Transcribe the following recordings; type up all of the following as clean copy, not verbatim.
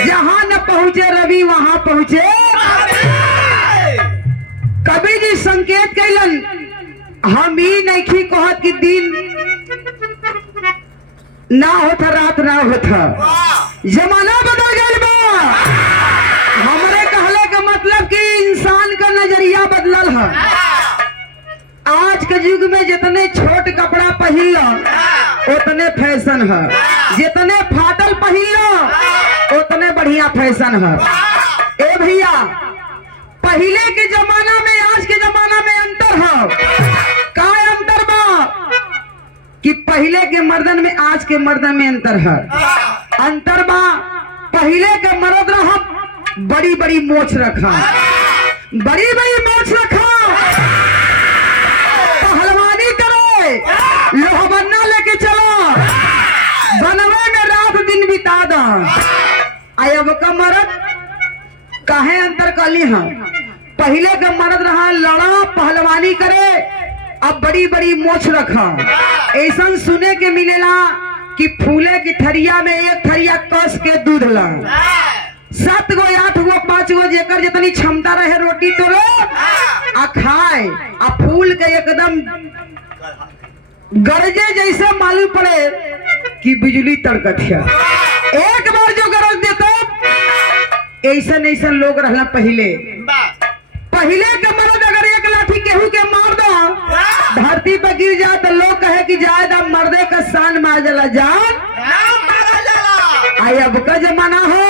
जहां न पहुंचे रवि वहां पहुंचे। कवि जी संकेत कैलन हम ही नहीं कहत कि दिन ना होता रात ना होता, जमाना बदल गया बा। हमरे कहले का मतलब कि इंसान का नजरिया बदलल है। आज के युग में जितने छोट कपड़ा पहन लो उतने फैशन है, जितने फाटल पहन लो उतने बढ़िया फैशन है। ए भैया पहले के जमाना में आज के जमाना में अंतर है। का अंतर बा कि पहले के मर्दन में आज के मर्दन में अंतर है। अंतर बा पहले के मर्द रहा बड़ी बड़ी मोछ रखा, बड़ी बड़ी मोछ रखा, पहलवानी करे, लोहबन्ना लेके चलो, बनवे में रात दिन बिता दो। अब का मर्द काहे अंतर कली है। पहले का मर्द रहा लड़ा पहलवानी करे, अब बड़ी बड़ी मोछ रखा। ऐसा सुने के मिलेला कि फूले की थरिया में एक थरिया कस के दूध ला, 7 गो 8 गो 5 गो जेकर जितनी क्षमता रहे रोटी तो आ खाए, आ फूल के एकदम गरजे जैसे मालूम पड़े कि बिजली तड़कत है। एक बार जो गरज देता ऐसा ऐसा लोग रहना। पहले के मर्द अगर एक लाठी केहू के मार दो धरती पर गिर जाए तो लोग कहे कि जायदा मर्दे का शान मार जला जान। अब का जमाना हो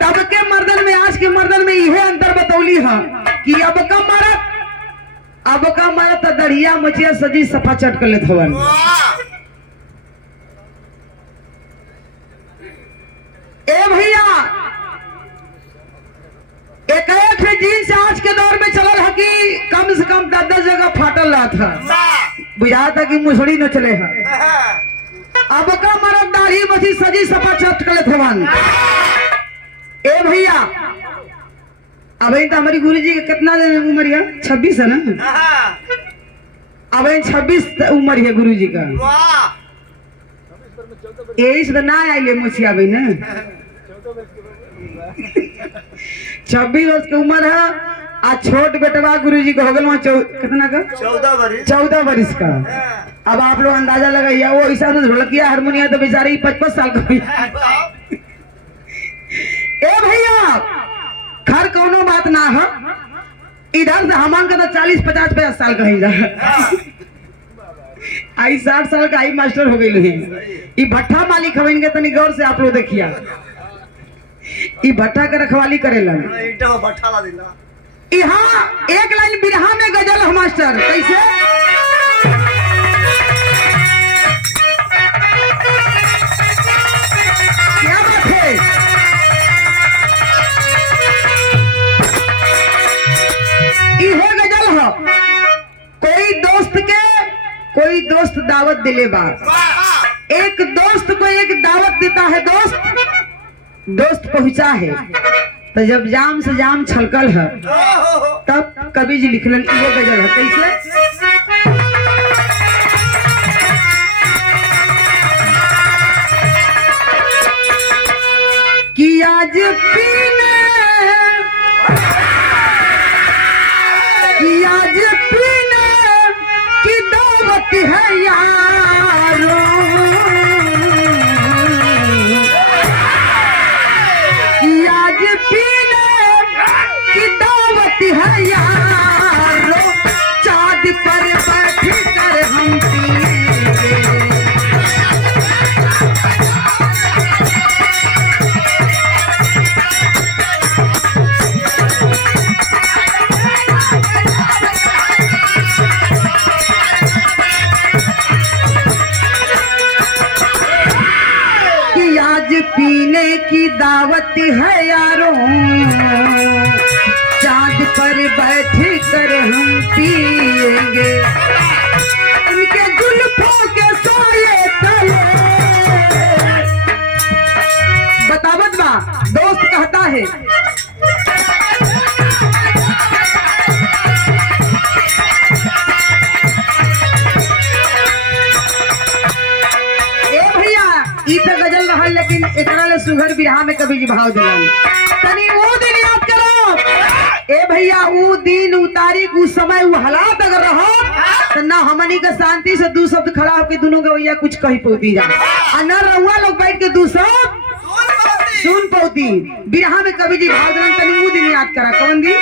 तब के मर्दन में आज के मर्दन में यह अंतर बतौली है कि अब का मर्द तो दरिया मचिया सजी सफा चट कर लेत हवन। ए भैया एक जीन्स आज के दौर में चलल है कि कम से कम 10 जगह फाटल रहा था, बुझा था कि मुसड़ी न चले है। अब का मरद दाढ़ी बची सजी सफा चट कर लेत हवन। ए भैया अब तो हमारी गुरु जी के कितना उम्र है? 26 है ना। अब 26 उम्र है गुरु जी का। यही से ना आइले मुछिया भाई ना 26 वर्ष की उम्र है। आ छोट बेटवा गुरु जी का हो गया कितना का 14 वर्ष का। अब आप लोग अंदाजा लगाइए वो ऐसा तो ढोलकिया हारमोनिया तो बेचारी 55 साल का। ए भैया खर कोनो बात ना है, इधर से हमान का तो 40-50 साल का ही आई 60 साल का आई मास्टर हो गई है। भट्ठा मालिक हवेंगे तनी गौर से आप लोग देखिए, भट्ठा के रखवाली करेला। यहाँ एक लाइन बिरहा में गजल है मास्टर, कैसे? क्या बात है? यह गजल है कोई दोस्त दावत दिले बा। एक दोस्त को एक दावत देता है, दोस्त पहुंचा है तो जब जाम से जाम छलकल है तब कवि जी लिखलन ये गजल है, कैसे? कि आज पीने की दावत है यारो, कि आज पीने की दावत है यारो, चाँद पर बैठ कर हम पिएंगे। पीने की दावत है यारों, चाँद पर बैठ कर हम पिएंगे, इनके जुल्फों के सोए तले। बतावत बा दोस्त कहता है ई तो गजल रहा, लेकिन एकरा ले सुघर बिरहा में कभी जी भाव दिलन तनी वो दिन याद करो ए भैया वो दिन उ तारीख उस समय वो हालात अगर रहो तो ना हमनी का शांति से दो शब्द खड़ा होकर दोनों के भैया कुछ कही पौती जा और न रहुआ लोग बैठ के दो शब्द सुन पौती बिरहा में कभी जी भाव दिलन तनी वो दिन याद करा कौन दी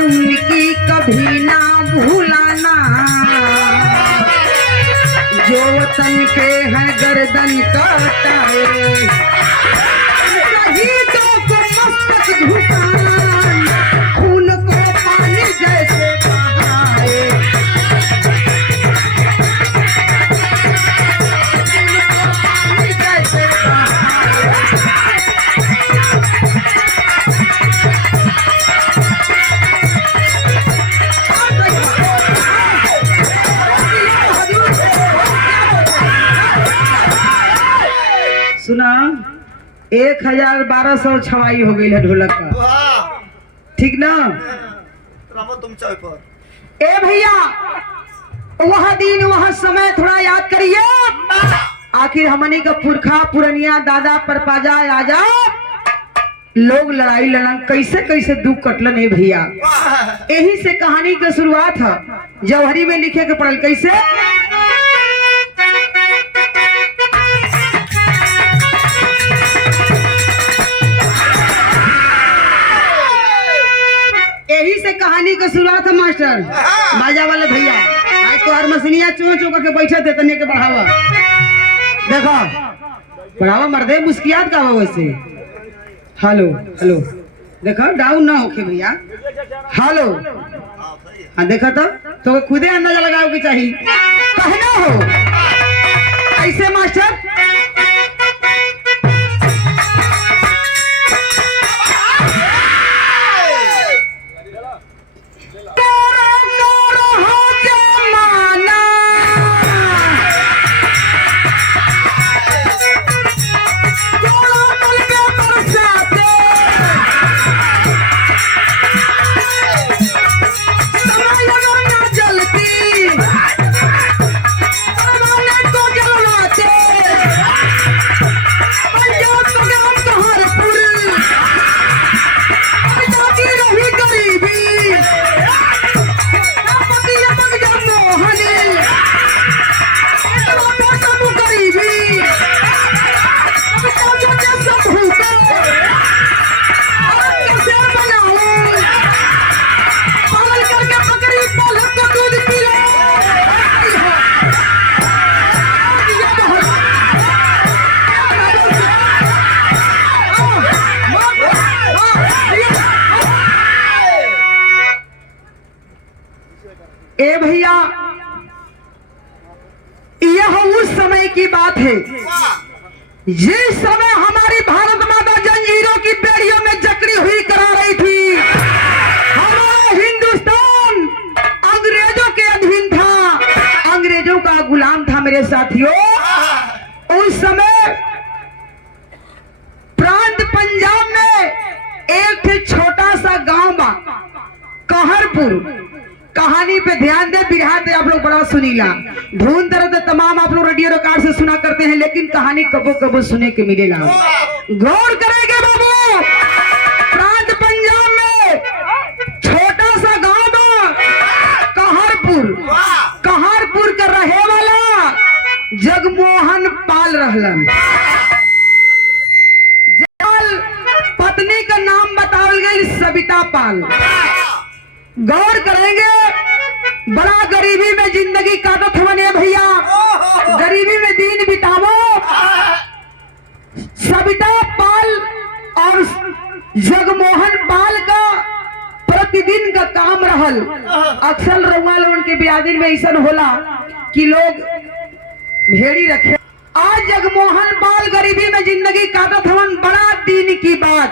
कभी ना भूलाना जो वतन के हैं गर्दन काटाए शहीदों को मस्तक झुकाना खून को पानी जैसे बहाए पानी जैसे सुना 1200 छवाई हो गई है ढोलक का ठीक ना ए भैया वह दिन वह समय थोड़ा याद करिए आखिर हमनी का पुरखा पुरनिया दादा परपाजा आजा लोग लड़ाई लड़न कैसे कैसे दुख कटलन है भैया यही से कहानी की शुरुआत है जौहरी में लिखे के पड़ल कैसे यही से कहानी का शुरुआत है मास्टर बाजा वाले भैया आज तो हर मशीनिया चो चो करके बैठे थे तने के बढ़ावा देखो बढ़ावा मर्दे मुस्कियात का वैसे हेलो हेलो देखो डाउन ना होके भैया हेलो हाँ देखा तो खुदे अंदाजा लगाओ के चाहिए कहना हो ऐसे मास्टर ए भैया यह उस समय की बात है जिस समय हमारी भारत माता जंजीरों की बेड़ियों में जकड़ी हुई करा रही थी हमारा हिंदुस्तान अंग्रेजों के अधीन था अंग्रेजों का गुलाम था मेरे साथियों उस समय प्रांत पंजाब में एक छोटा सा गांव बा कहरपुर कहानी पे ध्यान दे बिरहा दे आप लोग बड़ा सुनीला धुन दर्द तमाम आप लोग रेडियो रिकॉर्ड से सुना करते हैं लेकिन कहानी कबो कबो सुने के मिलेगा गौर करेंगे बाबू प्रांत पंजाब में छोटा सा गांव कहरपुर का रहे वाला जगमोहन पाल रहलन पत्नी का नाम बतावल गई सविता पाल गौर करेंगे बड़ा गरीबी में जिंदगी काटत बने भैया गरीबी में दिन बितावो सविता पाल और जगमोहन पाल का प्रतिदिन का काम रहल अक्सर रउआ लोगन के बिरादरी में ऐसा होला कि लोग भेड़ी रखे। आज जगमोहन पाल गरीबी में जिंदगी काटत हवन, बड़ा दिन की बात।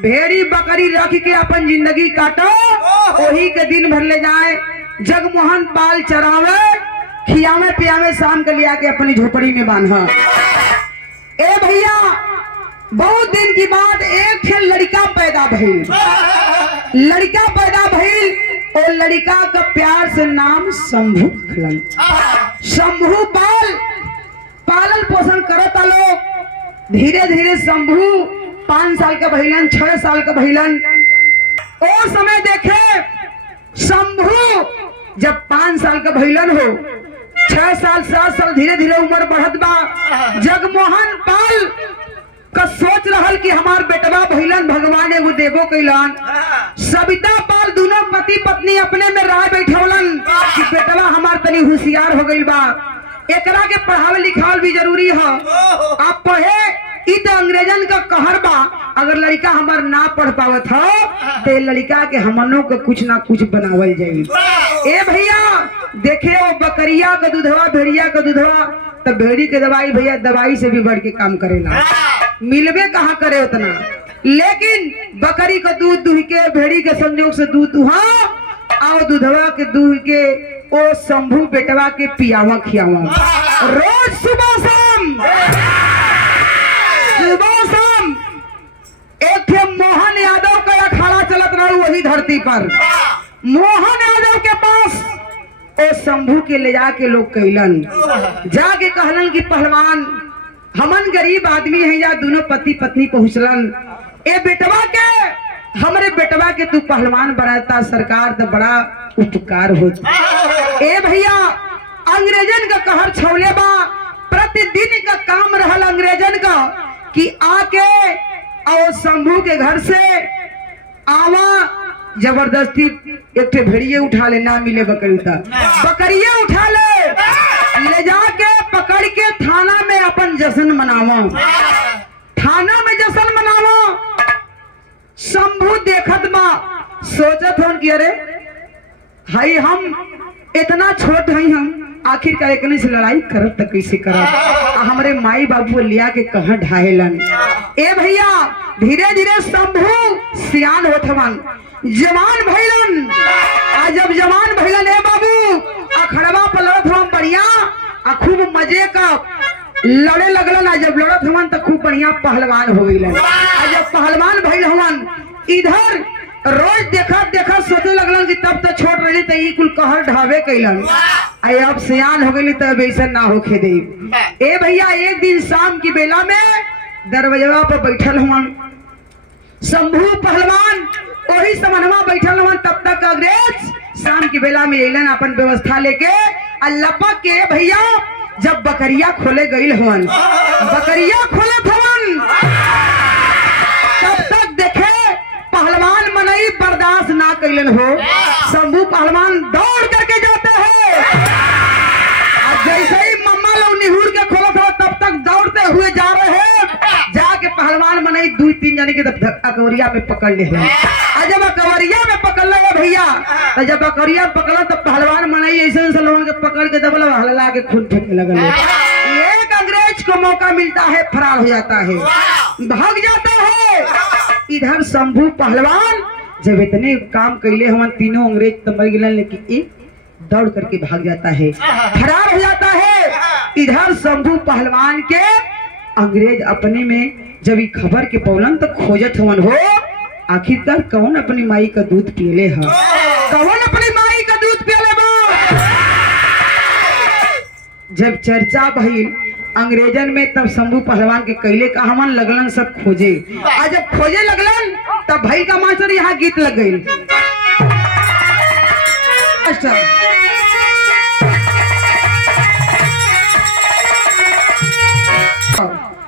भेड़ी बकरी रख के अपन जिंदगी काटो, वही के दिन भर ले जाए जगमोहन पाल चरावे, खियावे पियावे, शाम के लिया के अपनी झोपड़ी में बांधा। ए भैया, बहुत दिन की बात, एक खेल लड़का पैदा भइल। लड़का पैदा भइल और लड़का का प्यार से नाम शंभू रखलन। शंभू पालन पोषण करता लोग। धीरे धीरे शंभू 5 साल का भइलन, 6 साल का भइलन। ओ समय देखे शंभू जब 5 साल का भइलन हो, 6 साल 7 साल धीरे धीरे उम्र बढ़त बा। जगमोहन पाल का सोच रहल कि हमार बेटवा भइलन, भगवान एगो देवो कैलन। सविता पाल दोनों पति पत्नी अपने में राय बैठौलन कि बेटवा हमार तनी होशियार हो गइल बा, एकरा के पढ़ावे लिखावल भी जरूरी है। आप पढ़े, इ तो अंग्रेजन का कहर बा, अगर लड़का हमार ना पढ़ पावत हो तो लड़का के हमनों को कुछ ना कुछ बनावल जाए। ए भैया देखे, वो बकरिया का दूधवा, भेड़िया का दूधवा, तो भेड़ी के दवाई भैया दवाई से भी बढ़ के काम करेला, मिलबे कहाँ करे उतना। लेकिन बकरी का दूध दूह के, भेड़ी के संजोग से दूध दुहा और दूधवा के दूह के ओ शंभू बेटवा के पियावा खियावा रोज सुबह शाम। एक थे मोहन यादव का अखाड़ा चलत रहा वही धरती पर। मोहन यादव के पास ओ शंभू के ले जाके लोग कहलन, जाके कहलन कि पहलवान हमन गरीब आदमी है, या दोनों पति पत्नी पहुंचलन, ए बेटवा के, हमरे बेटवा के तू पहलवान बनाता, सरकार तो बड़ा उपकार होता। ए भैया, अंग्रेजन का कहर छौले बा, प्रतिदिन का काम रहल अंग्रेजन का कि आके और शंभू के घर से आवा, जबरदस्ती एक भेड़िए उठा ले, ना मिले बकरी उठा, बकरिए उठा ले जाके पकड़ के थाना में अपन जश्न मनावा, थाना में जश्न मनावा। शंभू देखत बा, सोचत हन कि अरे हाई हम इतना छोट हई, हम आखिरकार एकने से लड़ाई करब त कैसे करब, हमारे माई बाबू लिया के कहाँ ढाहेलन। ए भैया, धीरे धीरे शंभू सियान होत हवन, जवान भइलन। आज जब जवान भइलन, ए बाबू अखड़वा पर लड़त हवन बढ़िया, खूब मजे का लड़े लगलन। आज जब लड़त हवन तो खूब बढ़िया पहलवान हो गइलन। आज जब पहलवान भइल हवन, इधर रोज देखा सोचे लगलन कि तब तो छोट रही तो ई कुल कहर ढावे कैलन, आई अब सियान हो गई तब ऐसा ना होके दे। ए भैया, एक दिन शाम की बेला में दरवाजा पर बैठल हवन शंभू पहलवान, वही समनवा बैठल हवन। तब तक अंग्रेज शाम की बेला में अलन अपन व्यवस्था लेके, लपक के भैया जब बकरिया खोले गई हवन, बकरिया खोले हवन, तब तक देखे पहलवान मनई बर्दाश्त ना कैलन हो, शंभू पहलवान दौड़ करके जाते हैं। जैसे ही मम्मा लोग निहुर के खोलत हो, तब तक दौड़ते हुए जा रहे हैं, जाके पहलवान मनई 2-3 जने के अकवरिया में पकड़ ले। जब अकवरिया में पकड़ ले भैया, तो जब अकवरिया पकड़ा तो पहलवान मनई ऐसे लोगों के पकड़ के दबल हल्ला के खून फेंकने लगल। एक अंग्रेज को मौका मिलता है, फरार हो जाता है, भाग जाता है। इधर शंभू पहलवान जब इतने काम कैले हवन, तीनों अंग्रेज तो मर गए, लेकिन एक दौड़ करके भाग जाता है, फरार हो जाता है। इधर शंभू पहलवान के अंग्रेज अपने में जब ये खबर के पौलन तो खोजत हवन हो, आखिरकार कौन अपनी माई का दूध पियले है, कौन अपनी माई का दूध पियले बा। जब चर्चा भइल अंग्रेजन में, तब शंभू पहलवान के कैले का हमन लगलन सब खोजे। आज जब खोजे लगलन तब भाई का मास्टर यहाँ गीत लग गई।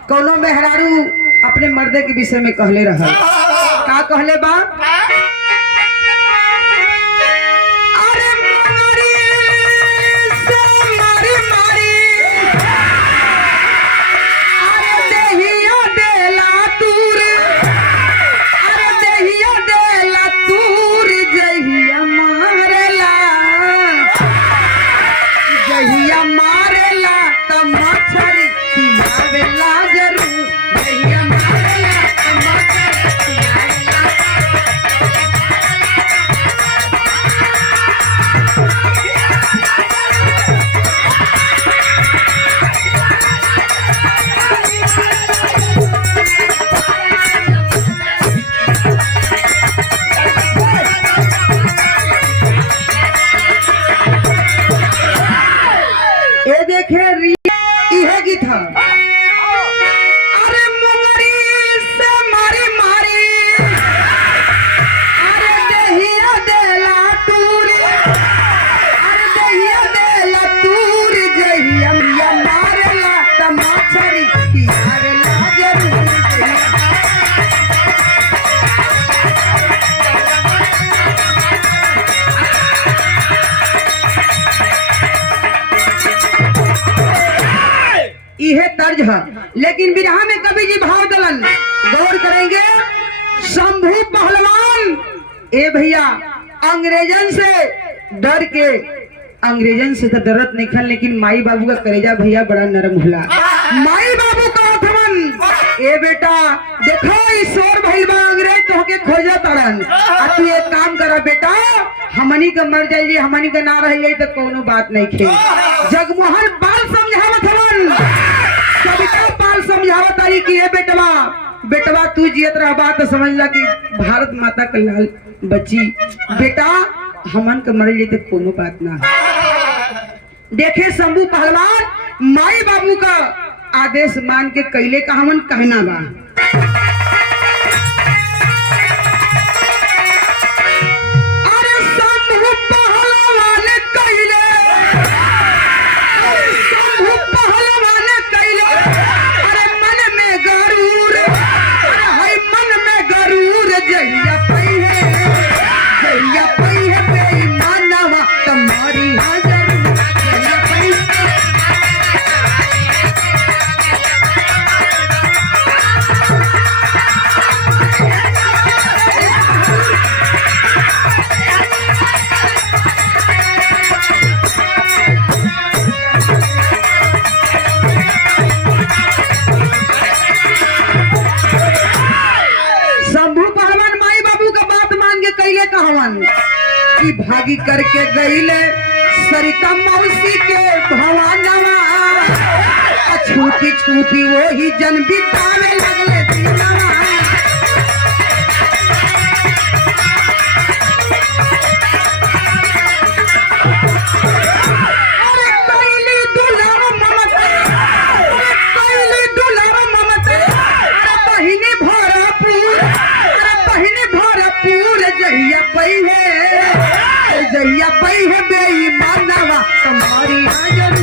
कौनो मेहरारू अपने मर्दे के विषय में कहले रहा, का कहले बा, देखे यह गीत है। अरे मुंगरी से मारी मारी अरे दहिया देला तूरी अरे दहिया देला तूरी जहिया मिया मारेला तमाचरी की मारेला जरूर यह तर्ज है। लेकिन बिरहा में कवि जी भाव दलन गौर करेंगे। शंभू पहलवान ए भैया अंग्रेजन से डर के, अंग्रेजन से तो डरत नहीं खन, लेकिन माई बाबू का करेजा भैया बड़ा नरम होला। माई बाबू का थमन ए बेटा देखो ईश्वर भइल बा अंग्रेज तोहके खोजा तरन। तू एक काम करा बेटा, हमनी का मर जाइए हमनी का ना रह जाए तो कोनो बात नहीं खे। जगमोहन पाल समझावत हवन, कविता पाल समझावत आई कि ए बेटवा बेटवा तू जियत रहबा तो समझ ला कि भारत माता का लाल बच्ची बेटा हमन का मर जाए तो कोनो बात ना। देखे शंभू पहलवान माई बाबू का आदेश मान के कैले का हमन कहना बा। अरे शंभू पहलवान कैले, अरे शंभू पहलवान कैले, अरे मन में गरूर, अरे हाय मन में गरूर जहिया पहिए बेईमानवा तुम्हारी हाजर जहिया पहिए। शंभू पहलवान माई बाबू का बात मान के कैले कहवन कि भागी करके गईले सरिता मौसी के भवानवा, छुपी छुपी वही जन बितावे लगले दिनवा। अरे कैली दुलार ममता, अरे कैली दुलार ममता, अरे बहिनी भरपूर, अरे बहिनी भरपूर जहिया पहिए बेईमानवा तुम्हारी हाजर।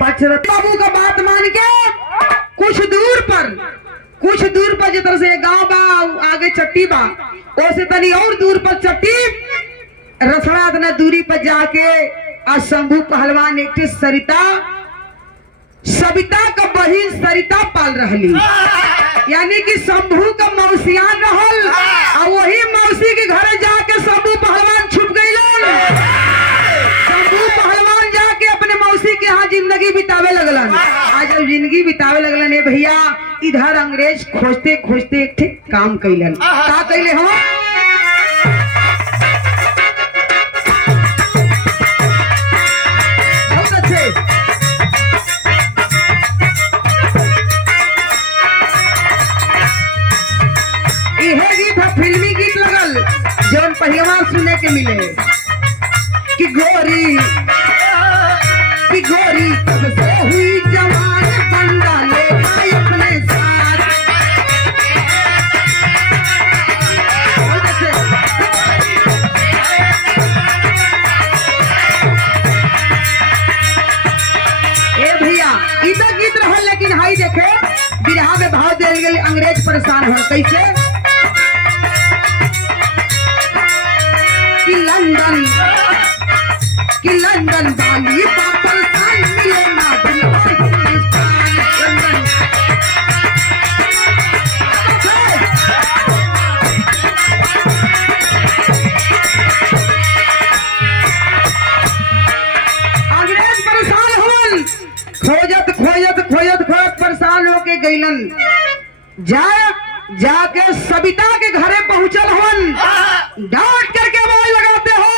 पचरत बाबू का बात मान के कुछ दूर पर जिधर से गांव बा आगे चट्टी बा ओसे तनी और दूर पर चट्टी रसड़ा इतना दूरी पर जाके आज शंभू पहलवान एक सविता का बहिन सरिता पाल रहली, यानी कि शंभू का मौसियान रहल और वही मौसी के घर जाके शंभू पहलवान छुप गईलन। शंभू पहलवान जाके अपने मौसी के यहाँ जिंदगी बितावे लगलन। आज जब जिंदगी बितावे लगलन है भैया इधर अंग्रेज खोजते खोजते एक ठीक काम कैलन। का कैले हम बहुत अच्छे यह गीत है फिल्मी गीत लगल जौन पहिलवा सुने के मिले कि गोरी कब से हुई जवान बंदा ले आई अपने साथ। ए भैया इधर गीत रहल, लेकिन हाई देखे बिरहा में भाव दे गए अंग्रेज परेशान हो कैसे कि लंदन वाली पापल साल मिले ना हिंदुस्तान लंदन। अंग्रेज परेशान हुन खोजत परेशान होके गईलन। जाके सविता के घरे पहुंचल हुन, डांट करके आवाज लगाते हो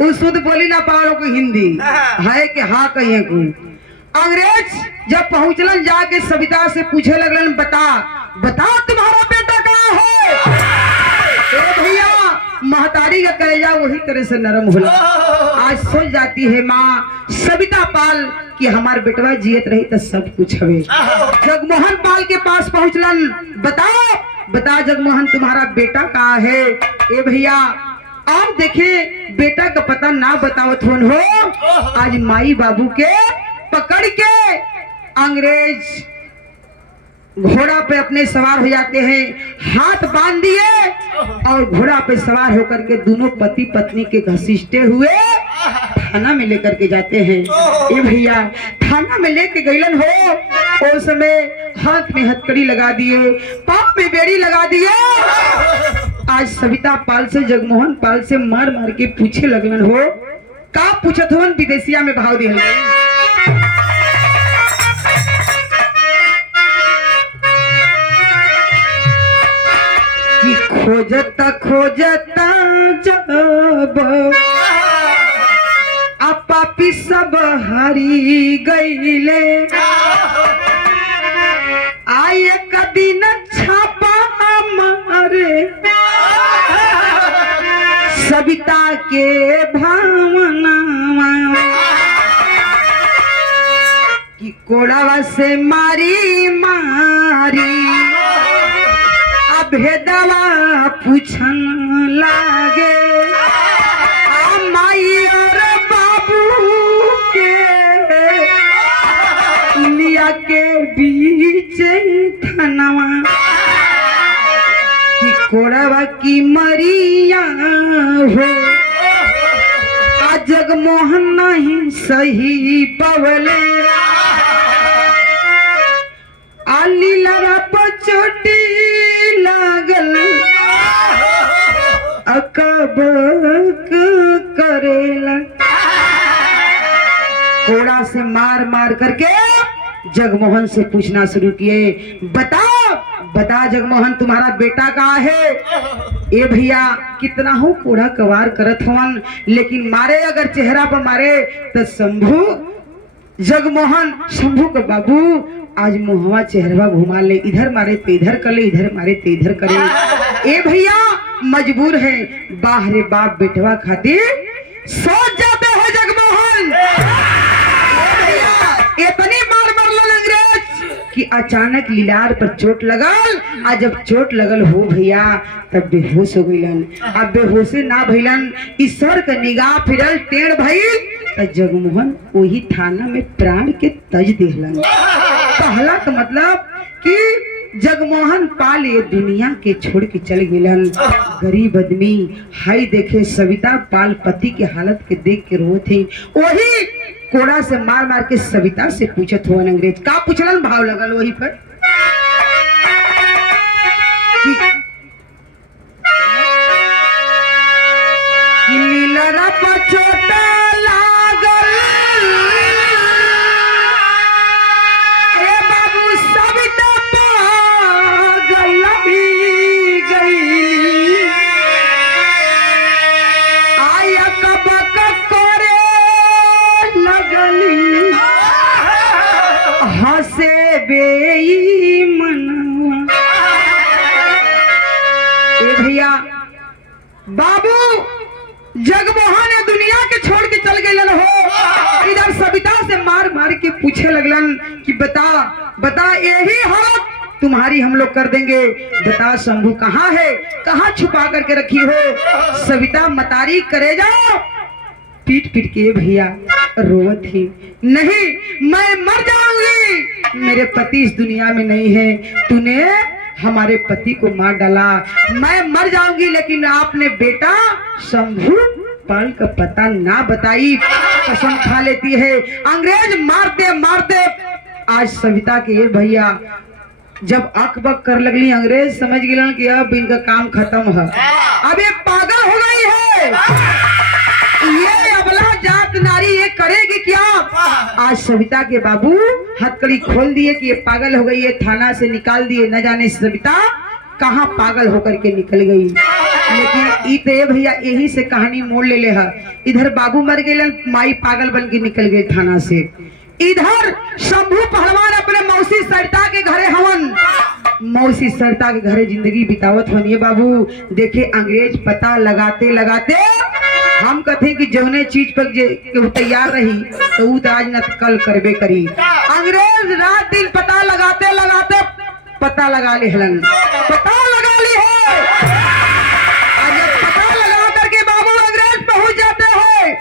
उस शुद्ध बोली ना पाओ को हिंदी है कि हाँ कहिए को। अंग्रेज जब पहुंचलन जाके सविता से पूछे लगलन बता बता तुम्हारा बेटा कहाँ है। ए भैया महतारी का कलेजा वही तरह से नरम होला। आज सोच जाती है माँ सविता पाल कि हमार बेटवा जियत रही तो सब कुछ हवे। जगमोहन पाल के पास पहुंचलन बताओ बता जगमोहन तुम्हारा बेटा कहाँ है। ए भैया आप देखे बेटा का पता ना बतावत हो। आज माई बाबू के पकड़ के अंग्रेज घोड़ा पे अपने सवार हो जाते हैं, हाथ बांध दिए और घोड़ा पे सवार होकर के दोनों पति पत्नी के घसीटते हुए थाना में लेकर के जाते हैं। ये भैया थाना में लेके गईलन हो उस समय हाथ में हथकड़ी लगा दिए, पाँव में बेड़ी लगा दिए। आज सविता पाल से जगमोहन पाल से मार मार के पूछे लगलन हो का पूछत हो विदेशिया में भाव दिए कि खोजता खोजता जब पापी सब हरी गईले आए कदी न छापा मारे सविता के भावना कि कोड़ावा से मारी मारी भेदवा पूछन लागे माई और बाबू के लिया के बीच थनवा कि कोड़वा की मरिया हो आज जगमोहन नहीं सही पवले आली लड़ा पचोटी लागल अकबक करेला। कोड़ा से मार मार करके जगमोहन से पूछना शुरू किए बता बता जगमोहन तुम्हारा बेटा कहाँ है। ए भैया कितना हो कोड़ा कवार करत हवन लेकिन मारे अगर चेहरा पर मारे तो शंभू जगमोहन शंभू का बाबू आज मुहवा चेहरा घुमा ले, इधर मारे तो इधर कर ले, इधर मारे तो इधर करे। ए भैया मजबूर है बाहरे बाप बेटवा खातिर सोच जाते हो जगमोहन। इतनी मार मारल अंग्रेज कि अचानक लीलार पर चोट लगल। आज जब चोट लगल हो भैया तब बेहोश हो गईलन। अब बेहोशे ना भइलन ईश्वर का निगाह फिरल टेढ़ भइल तो जगमोहन वही थाना में प्राण के तज दिहलन। पहला तो मतलब कि जगमोहन पाल ये दुनिया के छोड़ के चल गिलन। गरीब आदमी हाई देखे सविता पाल पति के हालत के देख के रो थी। वही कोड़ा से मार मार के सविता से पूछत हो अंग्रेज का पूछलन भाव लगल वही पर कि लीलरा पर चोटा लागल ए बाबू सविता पागल गई आया कबक करे लगली हंसे बेईमनवा। ए भैया बाबू जगमोहन ने दुनिया के छोड़ के चल गए हो। इधर सविता से मार मार के पूछे लगलन कि बता बता यही हालत तुम्हारी हम लोग कर देंगे। बता शंभू कहाँ है, कहाँ छुपा करके रखी हो। सविता मतारी करे जाओ पीट पीट के भैया रोवत थी नहीं मैं मर जाऊंगी, मेरे पति इस दुनिया में नहीं है, तूने हमारे पति को मार डाला, मैं मर जाऊंगी लेकिन आपने बेटा शंभू पाल का पता ना बताई। कसम खा लेती है अंग्रेज मारते मारते आज सविता के भैया जब अक बक कर लगली अंग्रेज समझ गए कि अब इनका काम खत्म है, अब ये पागल हो गई है, ये अबला जात नारी ये करेगी क्या। आज सविता के बाबू हथकड़ी खोल दिए कि ये पागल हो गई है, थाना से निकाल दिए, न जाने सविता कहाँ पागल होकर के निकल गई। लेकिन ई ते भैया यही से कहानी मोड़ ले है। इधर बाबू मर गए, माई पागल बन के निकल गए थाना से। इधर शंभू पहलवान अपने मौसी सरिता के घरे हवन, मौसी सरिता के घरे जिंदगी बितावत हवन। बाबू देखे अंग्रेज पता लगाते लगाते हम कहते कि जौने चीज पर तैयार रही तो वो आज न कल करबे करी। अंग्रेज रात दिन पता लगाते लगाते पता लगा ली हलन, पता लगा ली है। और जब पता लगा करके बाबू अंग्रेज पहुंच जाते हैं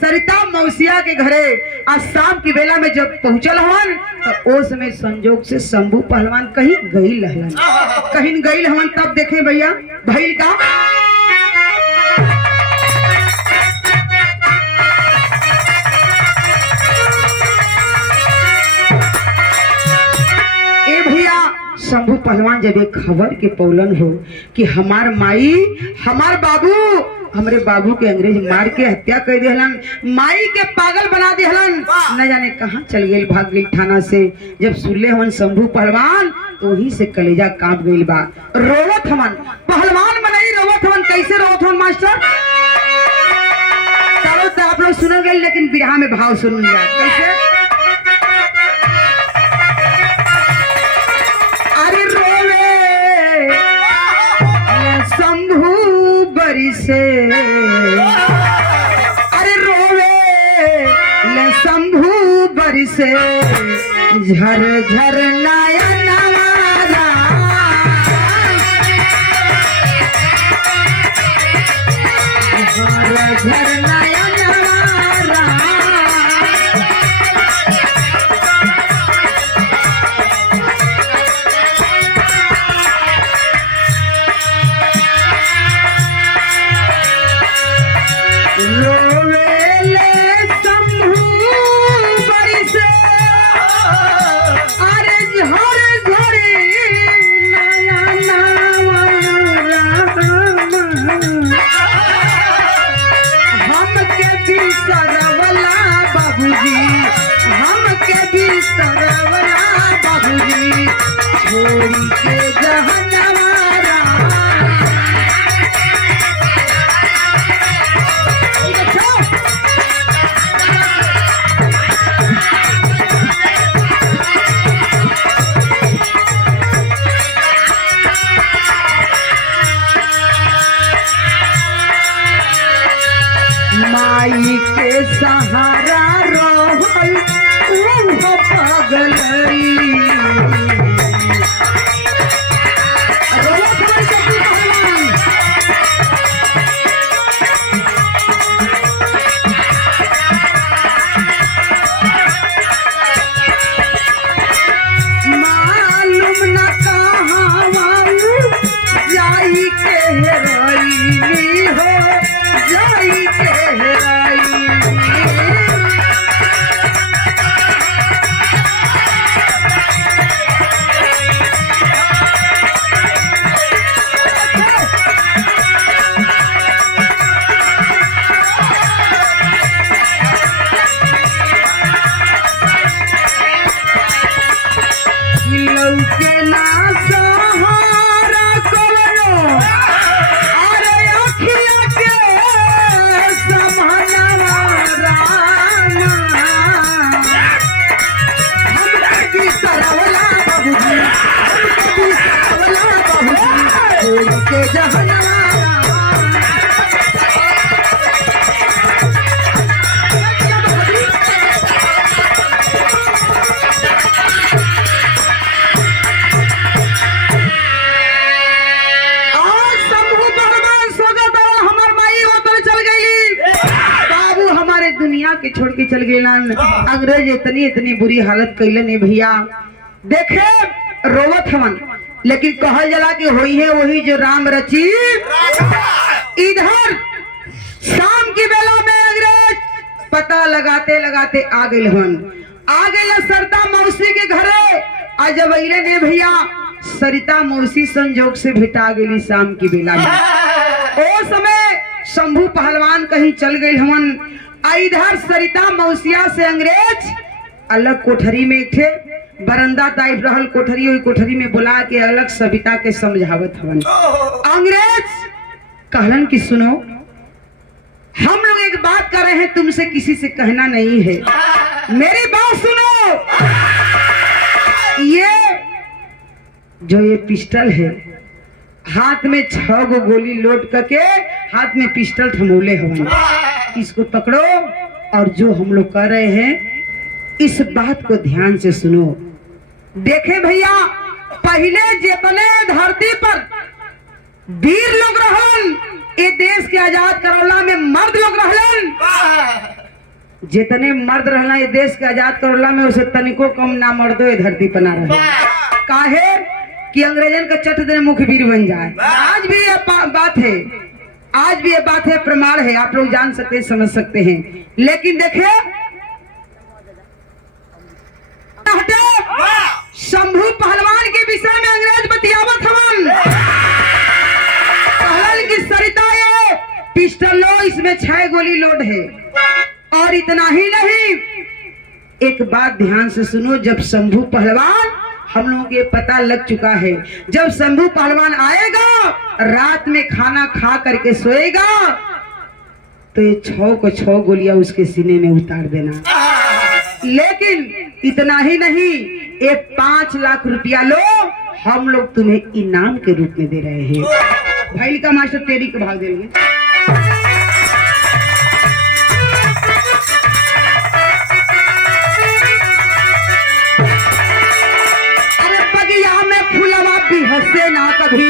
सरिता मौसिया के घरे। आज शाम की बेला में जब पहुंचल हवन तो उस समय संजोग से शंभू पहलवान कहीं गई हलन, कहीं गई हवन। तब देखे भैया भैल का शंभू पहलवान जब एक खबर के पौलन हो कि हमार माई हमार बाबू हमारे बाबू के अंग्रेज मार के हत्या कर दिहलन, माई के पागल बना दिहलन, न जाने कहाँ चल गई, भाग गई थाना से। जब सुनले हवन शंभू पहलवान तो वही से कलेजा कांप गई बा, रोवत हवन। पहलवान मनई रोवत हवन। कैसे रोवत हवन मास्टर? चलो तो आप लोग सुन गए, लेकिन बिरहा में भाव सुनिएगा कैसे। से अरे रोवे ले शंभू बरसे झर झर नयन हमारा, झर झर नयन हमारा। माई के सहारा रोहल वो पागलरी। मालूम न कहाँ जाई के हेराई हो, जाई के के छोड़ के चल गए। अंग्रेज इतनी इतनी बुरी हालत कैलन है भैया। देखे रोवत हवन, लेकिन कहल जला कि होई है वही जो राम रची। इधर शाम की बेला में अंग्रेज पता लगाते लगाते आ गए हवन, आ गए सरिता मौसी के घरे। आज जब अइले ने भैया सरिता मौसी संजोग से भेटा गई शाम की बेला में। ओ समय शंभू पहलवान कहीं चल गए हवन। इधर सरिता मौसिया से अंग्रेज अलग कोठरी में एक थे बरंदा टाइप रहल कोठरी, वही कोठरी में बुला के अलग सविता के समझावत हवन। अंग्रेज कहलन कि सुनो, हम लोग एक बात कर रहे हैं, तुमसे किसी से कहना नहीं है, मेरी बात सुनो। ये पिस्टल है, हाथ में 6 गो गोली लोड करके हाथ में पिस्टल थमोले हवन, इसको पकड़ो और जो हम लोग कर रहे हैं इस बात को ध्यान से सुनो। देखे भैया, पहले जितने धरती पर वीर लोग रहन, ये देश के आजाद करौला में मर्द लोग रहलन, जितने मर्द रहना ये देश के आजाद करौला में, उसे तनिको कम ना मर्दो ये धरती पर ना रहे। काहे कि अंग्रेजन का चट देने मुख्य वीर बन जाए। आज भी ये बात है, आज भी ये बात है, प्रमाण है, आप लोग जान सकते हैं, समझ सकते हैं। लेकिन देखे शंभू पहलवान के विषय में अंग्रेज बतियावत हवन, कहलन कि सरिता ये पिस्टल लो, इसमें 6 गोली लोड है। और इतना ही नहीं, एक बात ध्यान से सुनो, जब शंभू पहलवान, हम लोगों को ये पता लग चुका है, जब शंभू पहलवान आएगा रात में खाना खा करके सोएगा तो ये 6 को 6 गोलियां उसके सीने में उतार देना। लेकिन इतना ही नहीं, एक 5 लाख रुपया लो, हम लोग तुम्हें इनाम के रूप में दे रहे हैं। भाई का मास्टर तेरी के भाग देंगे। हंसे ना कभी,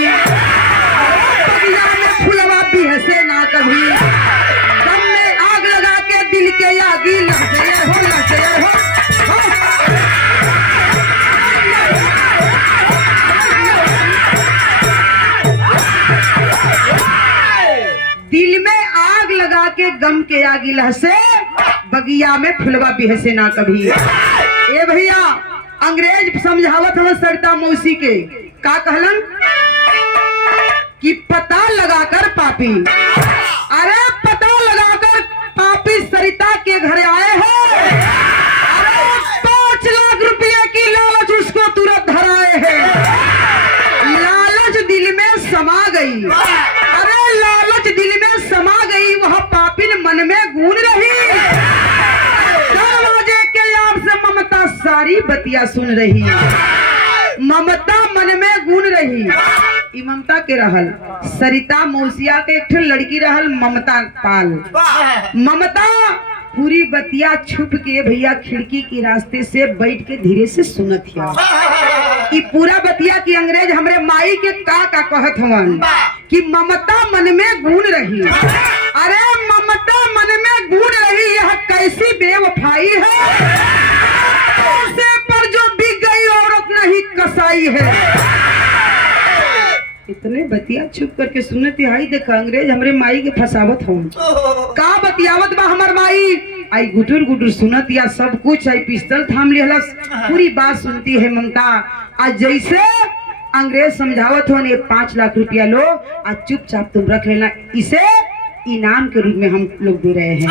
बगिया में फुलवा भी हंसे ना कभी, दम में आग लगा के दिल के आगी लहसे हो, लहसे हो। दिल में आग लगा के गम के आगी लहसे, बगिया में फुलवा भी हंसे ना कभी। ए भैया, अंग्रेज समझावत हमें सरिता मौसी के, का कहलन कि पता लगाकर पापी, अरे पता लगाकर पापी सरिता के घर आए हैं, अरे 5 लाख रुपए की लालच उसको तुरंत धराए हैं। लालच दिल में समा गई, अरे लालच दिल में समा गई, वह पापिन मन में गूंज रही, दरवाजे के यार से ममता सारी बतिया सुन रही, ममता मन में गूंज रही। ममता के रहल सरिता मौसिया के एक लड़की रहल ममता पाल। ममता पूरी बतिया छुप के भैया खिड़की के रास्ते से बैठ के धीरे से सुनत है। पूरा बतिया की अंग्रेज हमरे माई के का कहत हवन कि ममता मन में गूंज रही। अरे ममता मन में गूंज रही, यह कैसी बेवफाई है, पर जो बिक गई औरत नहीं कसाई है। इतने बतिया छुप करके सुनते आई, देखा अंग्रेज हमरे माई के फसावत हो, का बतियावत बा हमर माई। आई गुटुर गुटुर सुनत या सब कुछ, आई पिस्टल थाम लिया, पूरी बात सुनती है ममता। आज जैसे अंग्रेज समझावत हो, 5 लाख रुपया लो, आज चुपचाप तुम रख लेना, इसे इनाम के रूप में हम लोग दे रहे हैं।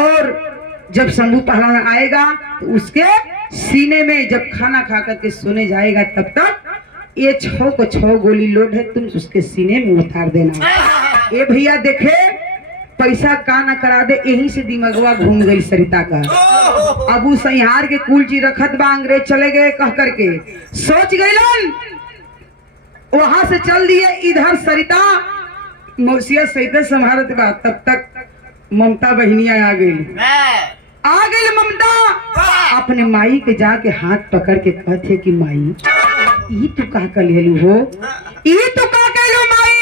और जब शंभू पहलवान आएगा तो उसके सीने में जब खाना खा करके सोने जाएगा, तब तक ये 6 को 6 गोली लोड है, तुम उसके सीने में उतार देना। ये भैया देखे पैसा का ना करा दे, यहीं से दिमागवा घूम गई सरिता का। अब उस सहिहार के कुल चीज रखत बा, अंग्रेज चले गए कह करके सोच गईलन, वहां से चल दिए इधर सरिता मौसिया सहित संभारत बा। तब तक ममता बहनिया आ गई ममता अपने माई के जाके हाथ पकड़ के कहते कि माई ई तू का कलेलू हो, ई तू का कलेलू माई,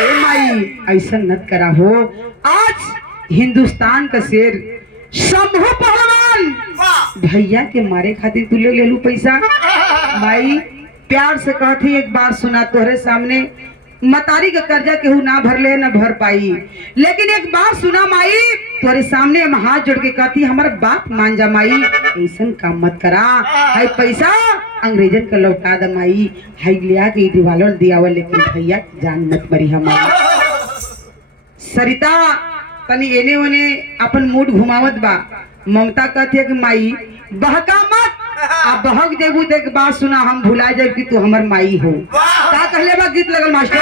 ए माई ऐसा नत करा हो। आज हिंदुस्तान का शेर शंभू पहलवान भैया के मारे खातिर तू ले लू पैसा। माई प्यार से कहती, एक बार सुना तोहरे सामने, मतारी का कर्जा केहू ना भर ले ना भर पाई, लेकिन एक बात सुना माई, तोरे सामने हम हाथ जोड़ के कहती, हमारा बात मान जा माई, ऐसा काम मत करा, हाई पैसा अंग्रेजन का लौटा द माई, हाई लिया के दिवालों दियावा, लेकिन भैया जान मत मरी हमारा। सरिता तनी एने ओने अपन मूड घुमावत बा। ममता कहती है कि माई बहका मत, आप बहक जेबू तो एक बात सुना, हम भुला जाए कि तू हमर माई हो। का कहले बा गीत लगल मास्टर।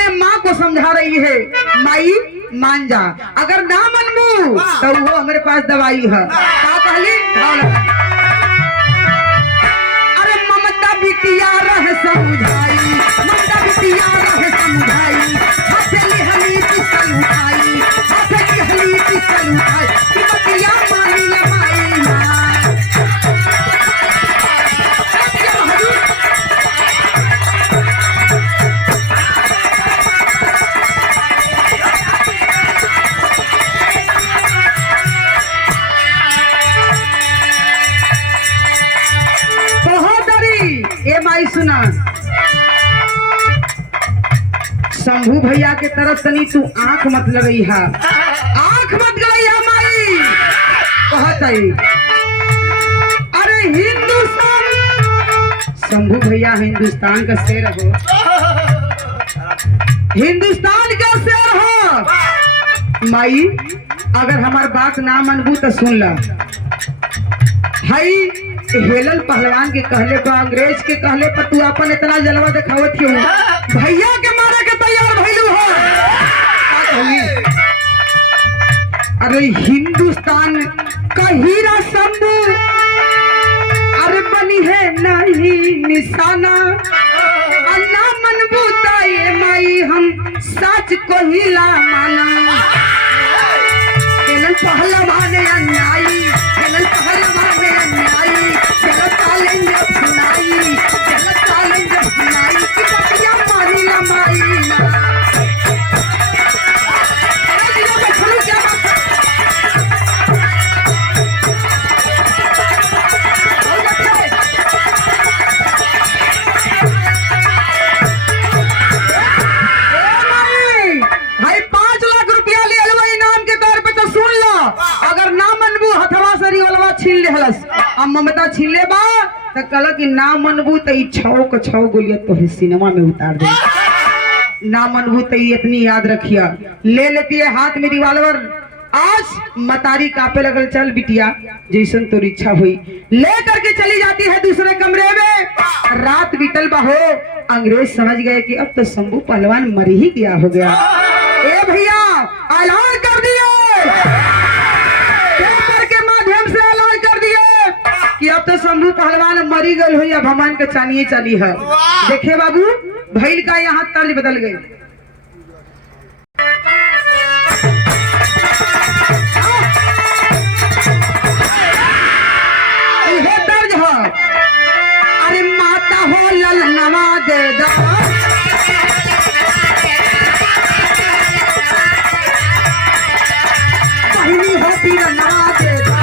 अपने माँ को समझा रही है, माई मान जा, अगर ना मनबू तो वो हमारे पास दवाई है। क्या कहली? अरे ममता बिटिया रह समझाई, ममता बिटिया रह समझाई, हथेली हली पिस्तल उठाई, हथेली हली पिस्तल उठाई, कि बतिया मानी ले माई ना। ए माई सुना, शंभू भैया के तरफ तनी तू आंख मत लगई है, आंख मत गई है माई। कहत है अरे हिंदुस्तान, शंभू भैया हिंदुस्तान का शेर हो, हिंदुस्तान का शेर हो। माई अगर हमार बात ना मनबू तो सुन ला, भाई हेलल पहलवान के कहले पर, अंग्रेज के कहले पर तू अपन इतना जलवा दिखावत क्यों? भैया के मारे के तैयार भइलू हो। अरे हिंदुस्तान का हीरा शंभू, अरे बनी है नहीं निशाना, अन्ना मनबूता ये माई हम सच को ही ला माना। हेलल पहलवान अन्यायी, हेलल पहलवान अन्यायी, चलत तालें जब सुनाई, चलत तालें जब सुनाई, कि बतिया मारी ला माई ना। अरे ये देखो क्या बात है। भाई 5 लाख रुपया ले अलवा इनाम के तौर पे, तो सुन लो, अगर ना मनबू हथवा सरी वाला छीन ले हलस, अब ममता छीन ले बा तो कहला कि ना मनबू तो ई 6 गोलियां तो सिनेमा में उतार दे, ना मनबू तो इतनी याद रखिया। ले लेती है हाथ में रिवाल्वर, आज मतारी कापे लगल, चल बिटिया जैसन तो इच्छा हुई, ले करके चली जाती है दूसरे कमरे में। रात बीतल बहो, अंग्रेज समझ गए कि अब तो शंभू पहलवान मर ही गया हो गया। ए भैया ऐलान कर दिए, पेपर के माध्यम से ऐलान कर दिए कि अब तो शंभू पहलवान मरी गल हुई, अब हमान के चानिए चली है। देखे बाबू भैल का यहाँ तर्ज बदल गई। ये तर्ज है, अरे माता हो ललनवा दे दो, बहिनी हो पीरनवा दे दो,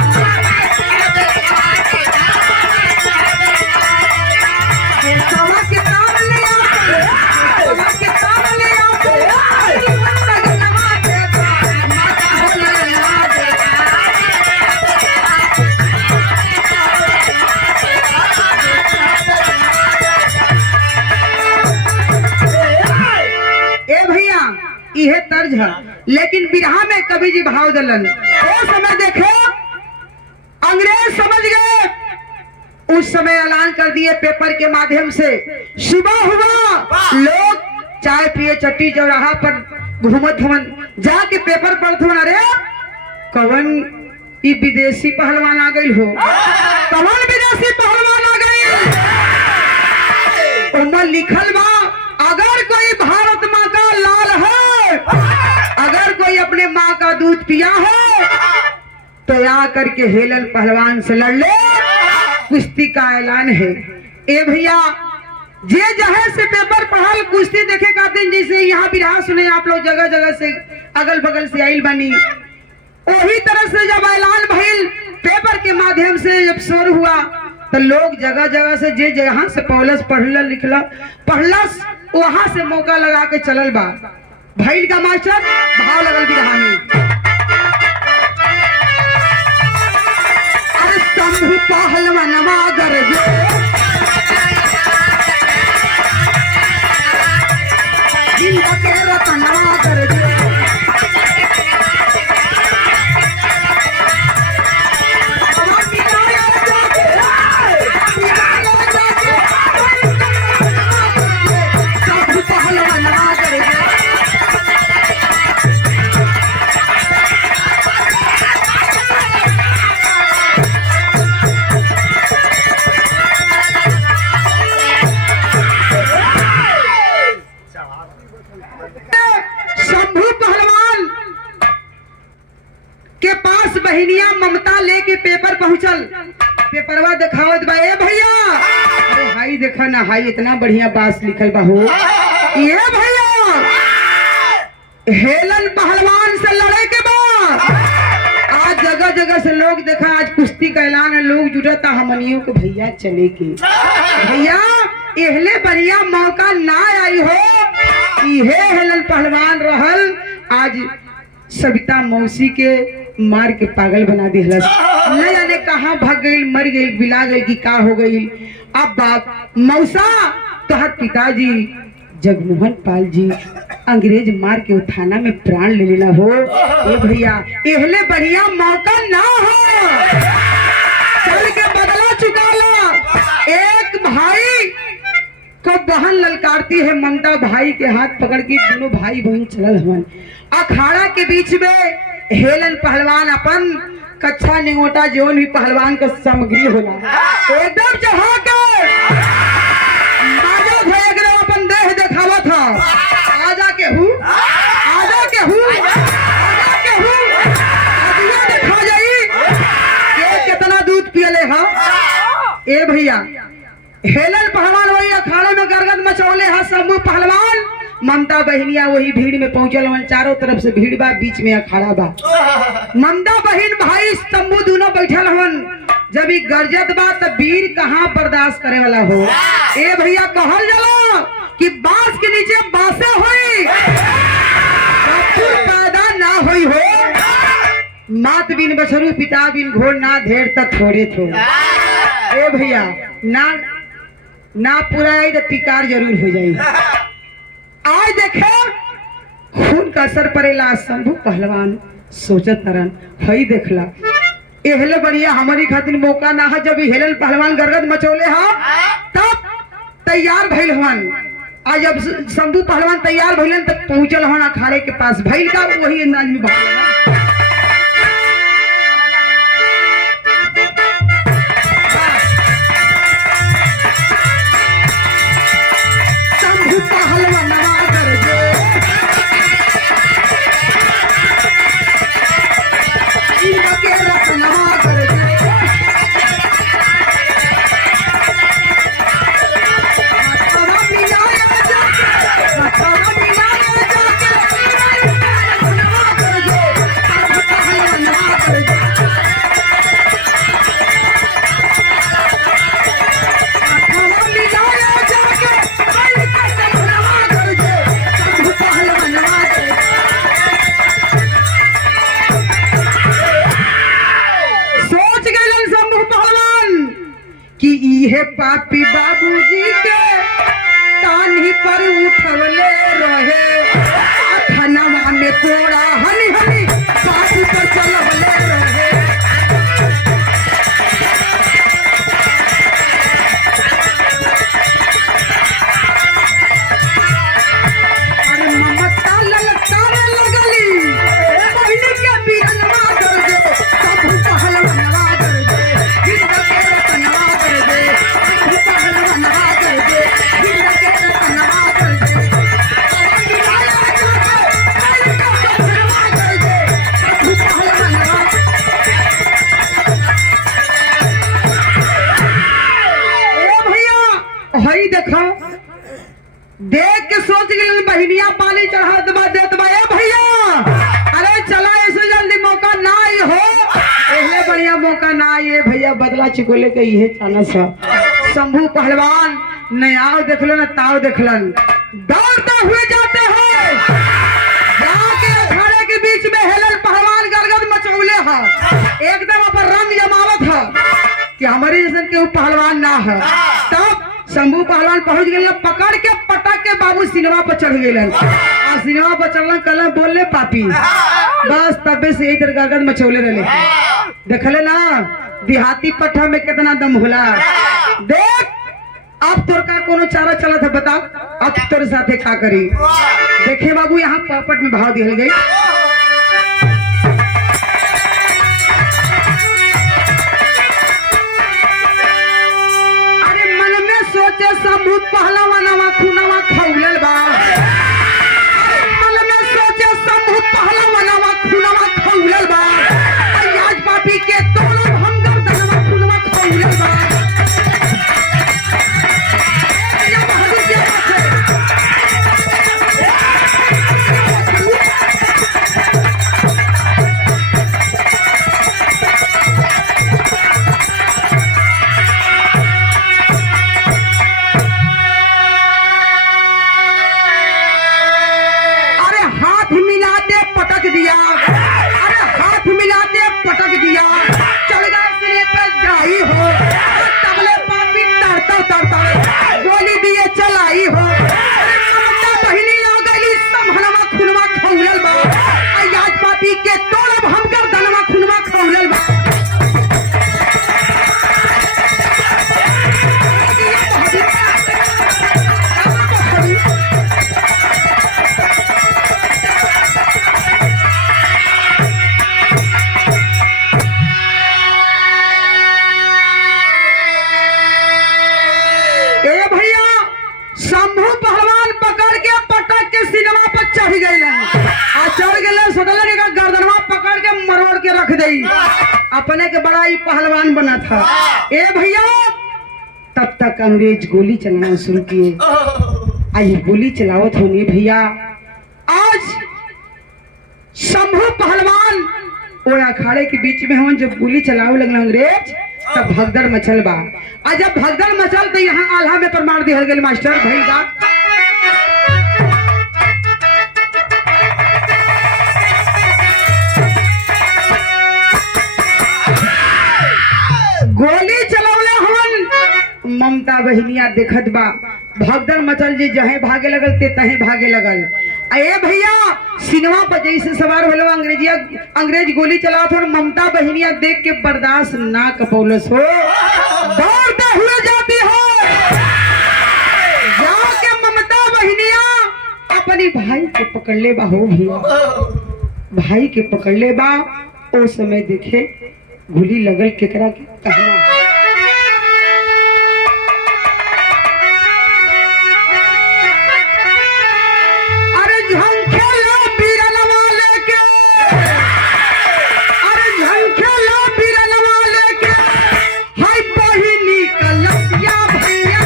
सवा के ताम ले आओ, सवा के ताम ले आओ, ललनवा दे दो, माता हो ललनवा दे दो। ए भैया यह तर्ज है, लेकिन बिरहा में कवि जी भाव दलन। वो समय देखो अंग्रेज समझ गए, उस समय ऐलान कर दिए पेपर के माध्यम से। सुबह हुआ, लोग चाय पिए चट्टी चौराहा पर घूमत हवन, जाके पेपर पढ़त हवन, अरे कवन ई विदेशी पहलवान आ गई हो, कवन विदेशी पहलवान आ गई। उनमें लिखल बा, अगर कोई भारत माँ का लाल है, अगर कोई अपने माँ का दूध पिया है तो आ करके हेलन पहलवान से लड़ ले, कुश्ती का ऐलान है। ए भैया जे जहे से पेपर पढ़ल कुश्ती देखे का दिन, जैसे यहाँ बिरहा सुने आप लोग जगह जगह से अगल बगल से आइल बनी, वही तरह से जब ऐलान भइल पेपर के माध्यम से, जब शोर हुआ तो लोग जगह जगह से जे जहाँ से पढ़लस पढ़ल लिखला पढ़लस वहां से मौका लगा के चलल बा। भइल का मास्टर भाव लगल बिरहा में, अरे शंभू पहलवानवा गरजे, जिंदा के रतनवा गरजे, शंभू पहलवानवा गरजे। बहनिया ममता लेके पेपर पहुंचल। पेपरवा दिखावत बा, ए भैया अरे हाई देखा ना, हाई इतना बढ़िया बात लिखल बा हो। ये भैया हेलन पहलवान से लड़े के बाद आज जगह जगह से लोग देखा, आज कुश्ती का ऐलान है, लोग जुटता हमनियों को भैया चले के। भैया एहले बढ़िया मौका ना आई हो, ये हेलन पहलवान रहल आज सविता मौसी के मार के पागल बना दिहलस। न जाने कहाँ भाग गई, मर गई, बिला गई कि का हो गई। अब बात मौसा तोहर पिताजी जगमोहन पाल जी अंग्रेज मार के थाना में प्राण ले लेला हो। ए भैया एहले बढ़िया मौका ना हो, चल के बदला चुका ला। एक भाई को बहन ललकारती है, ममता भाई के हाथ पकड़ के दोनों भाई बहन चलल हवन। अखाड़ा के बीच में हेलन पहलवान अपन कच्छा निगोटा जोन भी पहलवान का सामग्री होला एकदम चढ़ा के अपन देह दिखावा था। आजा के हूँ, आजा के हूँ, आजा के हूँ, दिखा जाई के कितना दूध पियले हा। ए भैया हेलन पहलवान वही अखाड़े में गरगद मचौले हा। शंभू पहलवान ममता बहनिया वही भीड़ में पहुंचल हवन। चारों तरफ से भीड़ बा, बीच में अखाड़ा बा। ममता बहन भाई शंभू दोनों बैठल हवन। जब ही गरजत बा तब वीर कहाँ बर्दाश्त करे वाला हो। ए भैया कहल जाला कि बांस के नीचे बांसे होई, पैदा ना होई हो। मात बिन बछरू पिता बिन घोड़, ना ढेर तक थोड़े थो। ए भैया ना पूरा आई तो तिकार जरूर हो जाई। आज देखे खून का असर पड़ेला। शंभू पहलवान सोचत तरन हई देखला एहले बढ़िया हमारी खातिर मौका ना है। जब हेलन पहलवान गरगद मचौले हा तब तैयार भइल हवन। आज जब शंभू पहलवान तैयार भइलन तब पहुंचल हवन अखाड़े के पास। भइल का वही अंदाज में बात पापी बाबूजी के तानी पर उठवले रहे। थाना में कोड़ा हनी हनी पापी पर चलवले रहे। अरे ममता ललकारे लगली बहनी के बीरनवा कर दे, सब पहलवनवा कर दे, हिंद के रतनवा कर दे, देख के सोच गए बहनिया पानी चढ़ा देत बा। ए भैया अरे चला ऐसे जल्दी मौका ना आई हो, पहले बढ़िया मौका ना आई भैया। बदला चुकोले के ये चाना सा शंभू पहलवान न आओ देखलो न ताव देखलन, दौड़ते हुए जाते हैं जाके अखाड़े के बीच में हेलन पहलवान गरगद मचौले हा। एकदम अपन रंग जमावत है कि हमारे जैसे केहू पहलवान ना है। तब शंभू पहलवान पहुंच गए, पकड़ के पटक के बाबू सिनेमा पर चढ़ गए। और सिनेमा पर चढ़ल कल बोले पापी, बस तबे से यही तरह गरगद मचौले रहे। देखले ना देहाती पट्टा में कितना दम होला। देख अब तोर का कोनो चारा चला था बता, अब तोर साथे का करी। देखे बाबू यहाँ पापट में भाव दिहल गई। सोचे शंभू पहलवानवा खुनवा खौलल बा। मन में सोचे शंभू पहलवानवा खुनवा खौलल बा। आज चढ़ गए सोचल कि गर्दनवा पकड़ के मरोड़ के रख दे। अपने के बड़ा ही पहलवान बना था। ए भैया तब तक अंग्रेज गोली चलाना शुरू किए। आई गोली चलावत होनी भैया। आज शंभू पहलवान वो अखाड़े के बीच में हम जब गोली चलावे लगल अंग्रेज तब भगदड़ मचल बा। आ जब भगदड़ मचल तो यहाँ आल्हा में प्रमाण दिहल गेल मास्टर भाई बा। गोली चलावले हवन ममता बहनिया देखत बा। भगदड़ मचल जे जहे भागे लगल ते तहे भागे लगल। ए भैया सिनेमा पर जैसे सवार होलो अंग्रेज गोली चलावत हो। ममता बहनिया देख के बर्दाश्त ना कपौलस हो, दौड़ते हुए जाती हो। जाके ममता बहनिया अपनी भाई को पकड़ ले बा। हो भैया भाई के पकड़ ले बा। ओ समय देखे गोली लगल केकरा के कहना। अरे झंखेला बिरलवा लेके, अरे झंखेला बिरलवा लेके हाय बहिनी कलसिया भैया।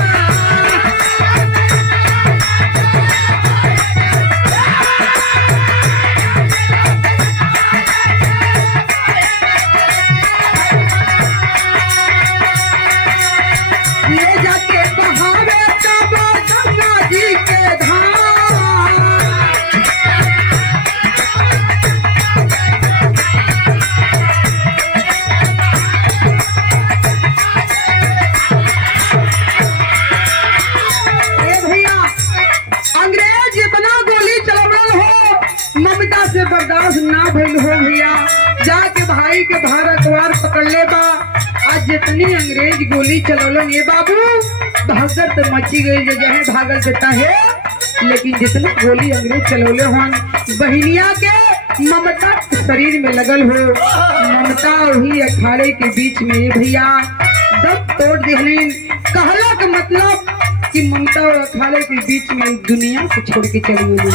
ले जाके बहावे तब गंगा जी के धाम। ए भैया अंग्रेज इतना गोली चलावल हो ममता से बर्दाश्त ना भइल हो भैया। जाके भाई के भारतवार पकड़ ले बा। आज जितनी अंग्रेज गोली चलौलन ये बाबू भगदड़ तो मची गई जो जहे भागल देता है। लेकिन जितनी गोली अंग्रेज चलौले हन बहनिया के ममता शरीर में लगल हो। ममता वही अखाड़े के बीच में ये भैया दम तोड़ दिहलीन। कहला का मतलब कि ममता और अखाड़े के बीच में दुनिया को छोड़ के चली गई।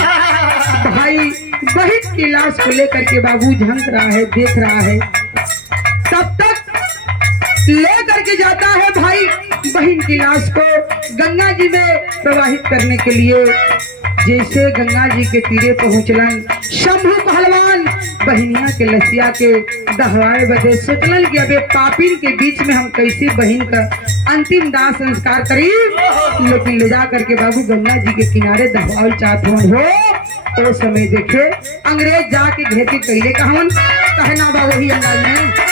भाई बहन की लाश को लेकर के बाबू झंक रहा है, देख रहा है। तब तक ले करके जाता है भाई बहन की लाश को गंगा जी में प्रवाहित करने के लिए। जैसे गंगा जी के तीरे पहुंचलन शंभू पहलवान बहनिया के लसिया के दहवाए बदे सोचलन कि अबे पापिन के बीच में हम कैसे बहन का अंतिम दाह संस्कार करी। लेकिन ले जा करके बाबू गंगा जी के किनारे दहवाल चाहत हो। तो समय देखे अंग्रेज जाके घेर के कैले कहन कहना बा वही अंदाज में।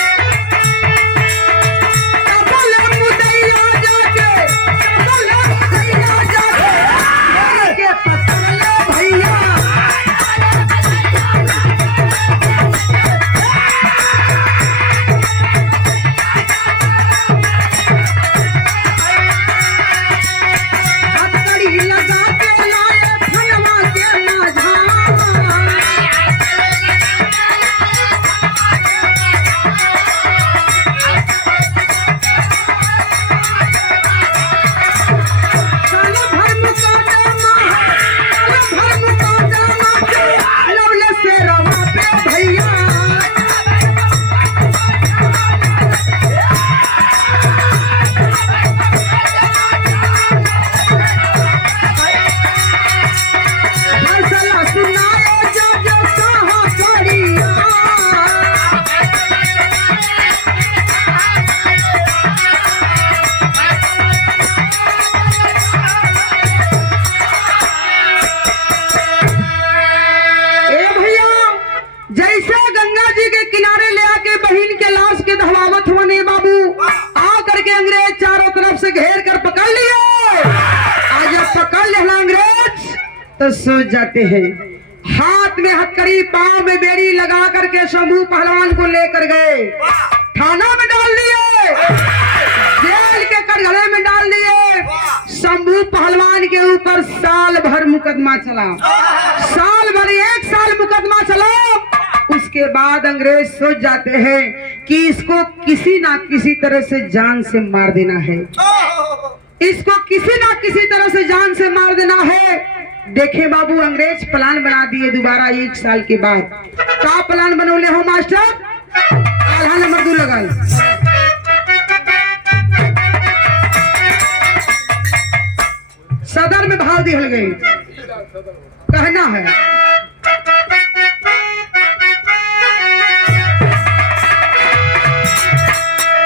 तो सोच जाते हैं। हाथ में हथकड़ी पांव में बेड़ी लगा करके शंभू पहलवान को लेकर गए, थाना में डाल दिए, जेल के कटघरे में डाल दिए। शंभू पहलवान के ऊपर साल भर मुकदमा चला, साल भर 1 साल मुकदमा चला। उसके बाद अंग्रेज सोच जाते हैं कि इसको किसी ना किसी तरह से जान से मार देना है, इसको किसी ना किसी तरह से जान से मार देना है। देखे बाबू अंग्रेज प्लान बना दिए दोबारा 1 साल के बाद। का प्लान बनौले हो मास्टर? आधा नंबर 2 लगल। सदर में भाव दिहल गई। कहना है